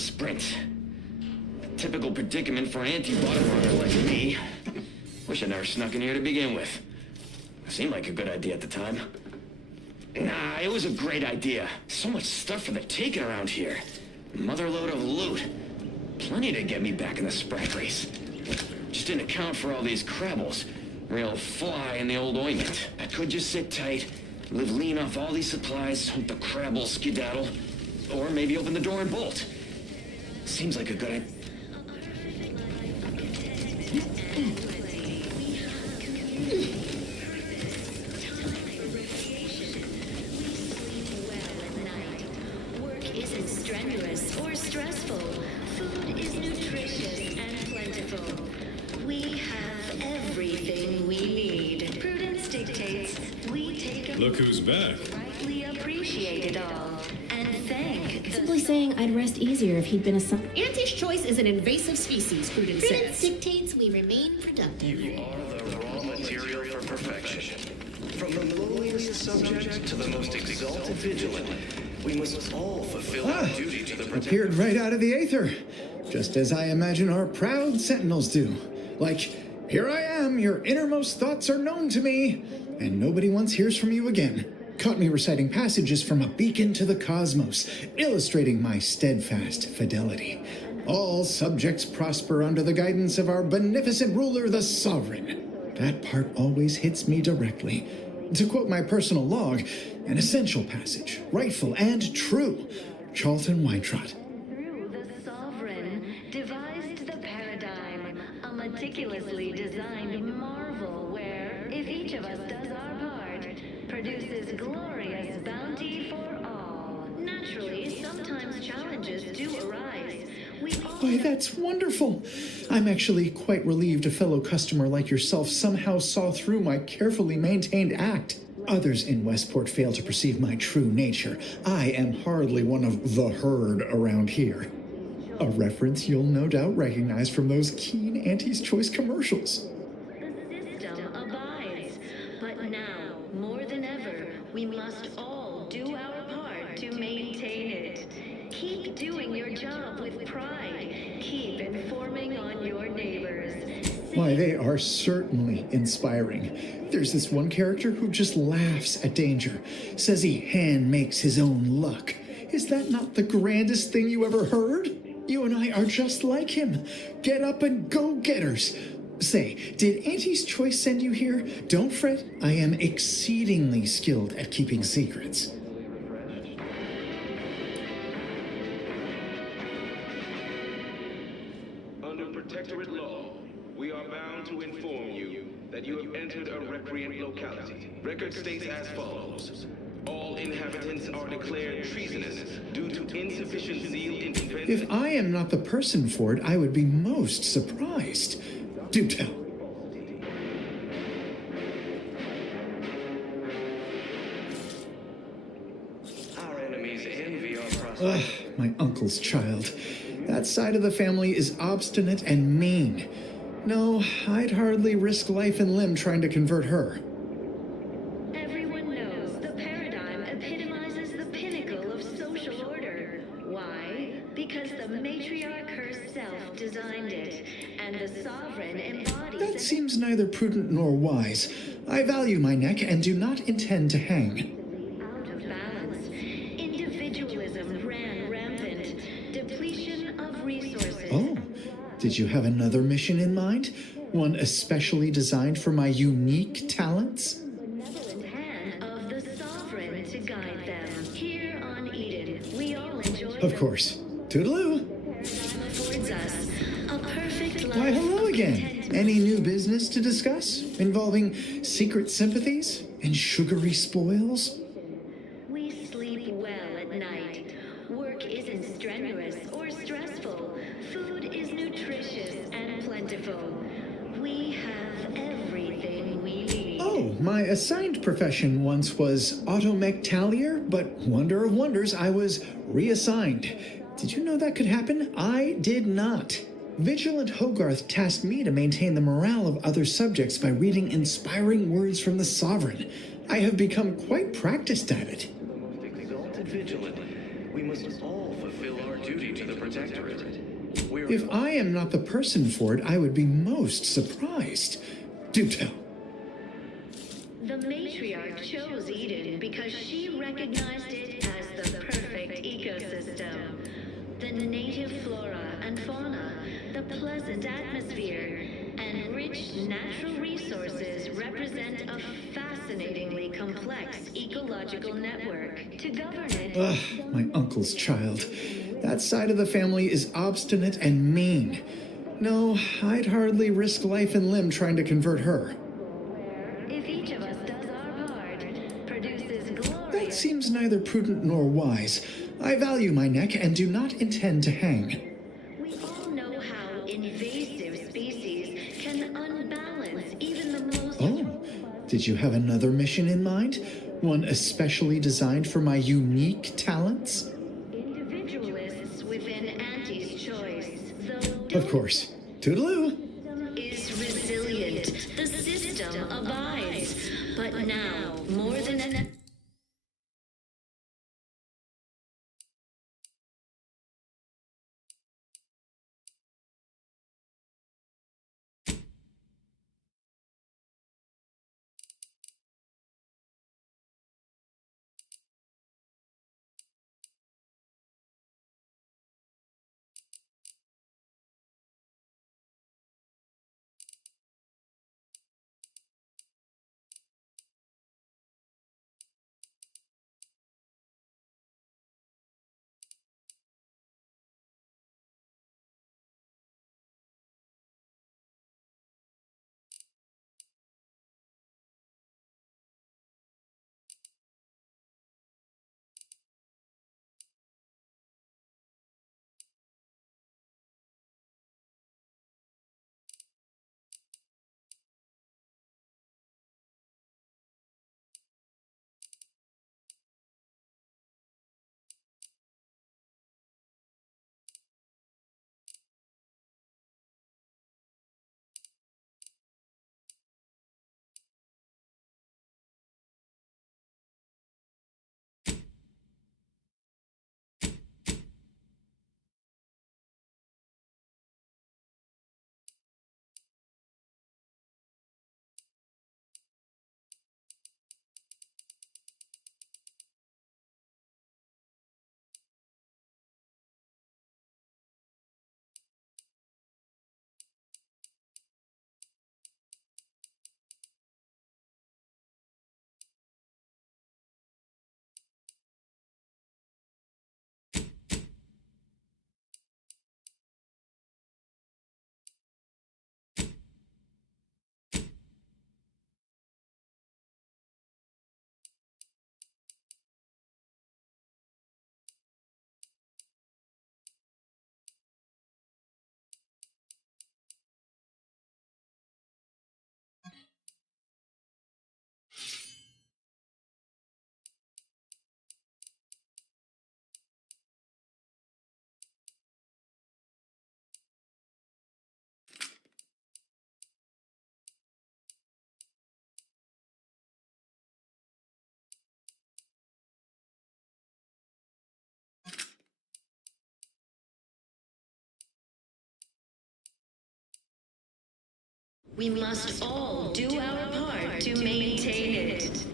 sprint. Typical predicament for an anti-bottom runner like me. Wish I never snuck in here to begin with. Seemed like a good idea at the time. Nah, it was a great idea. So much stuff for the taking around here. Motherload of loot. Plenty to get me back in the sprat race. Just didn't account for all these crabbles. Real fly in the old ointment. I could just sit tight, live lean off all these supplies, hope the crabbles skedaddle, or maybe open the door and bolt. Seems like a good idea. Work isn't strenuous or stressful. Food is nutritious and plentiful. We have everything we need. Prudence dictates we take a Look who's back. rightly appreciate it all and thank the Simply saying I'd rest easier if he'd been a son. Auntie's choice is an invasive species, Prudence Prudence says. dictates we remain productive. You are the raw material for perfection. From the lowliest subject to the most exalted vigilant, we must all fulfill our duty to the Appeared right out of the aether, just as I imagine our proud sentinels do. Like, here I am, your innermost thoughts are known to me, and nobody once hears from you again. Caught me reciting passages from a beacon to the cosmos, illustrating my steadfast fidelity. All subjects prosper under the guidance of our beneficent ruler, the sovereign. That part always hits me directly. To quote my personal log, an essential passage, rightful and true. Charlton Weintrott. The sovereign devised the paradigm, a meticulously designed marvel where, if each of us does our part, produces glorious bounty for all. Naturally, sometimes challenges do arise. Why, that's wonderful. I'm actually quite relieved a fellow customer like yourself somehow saw through my carefully maintained act. Others in Westport fail to perceive my true nature. I am hardly one of the herd around here. A reference you'll no doubt recognize from those keen Auntie's Choice commercials. The system abides, but now, more than ever, we must all do our part to maintain it. Keep doing your job with pride. Keep informing on your neighbors. Why, they are certainly inspiring. There's this one character who just laughs at danger, says he hand makes his own luck. Is that not the grandest thing you ever heard? You and I are just like him. Get up and go-getters. Say, did Auntie's Choice send you here? Don't fret, I am exceedingly skilled at keeping secrets. Under protectorate law, we are bound to inform you that you have entered a recreant locality. Record states as follows. All inhabitants are declared treasonous due to insufficient zeal in defense. If I am not the person for it, I would be most surprised. Do tell. Our enemies envy our prosperity. Ugh, my uncle's child. That side of the family is obstinate and mean. No, I'd hardly risk life and limb trying to convert her. Everyone knows the paradigm epitomizes the pinnacle of social order. Why? Because the matriarch herself designed it, and the sovereign embodies That seems neither prudent nor wise. I value my neck and do not intend to hang. out of balance. Individualism ran rampant. Depletion of resources. Oh, did you have another mission in mind? One especially designed for my unique talents? Benevolent hand of the sovereign to guide them. Here on Eden, we all enjoy Of course. Toodaloo. affords us a perfect life. Why, hello again. Any new business to discuss involving secret sympathies and sugary spoils? We sleep well at night. Work isn't strenuous or stressful. Food is nutritious and plentiful. We have everything we need. Oh, my assigned profession once was automectalier, but wonder of wonders, I was reassigned. Did you know that could happen? I did not. Vigilant Hogarth tasked me to maintain the morale of other subjects by reading inspiring words from the Sovereign. I have become quite practiced at it. Exalted vigilant, we must all fulfill our duty duty to the Protectorate. If I am not the person for it, I would be most surprised. Do tell. The matriarch chose Eden because she recognized it as the perfect ecosystem. The native flora and fauna, the pleasant atmosphere, and rich natural resources represent a fascinatingly complex ecological network. To govern it... Ugh, my uncle's child. That side of the family is obstinate and mean. No, I'd hardly risk life and limb trying to convert her. If each of us does our part, produces glorious... That seems neither prudent nor wise. I value my neck and do not intend to hang. We all know how invasive species can unbalance even the most... Oh, did you have another mission in mind? One especially designed for my unique talents? Individualists within Auntie's choice, though... Of course. Toodaloo! ...is resilient. The system abides. But now, more than an... We must all do our part to maintain it.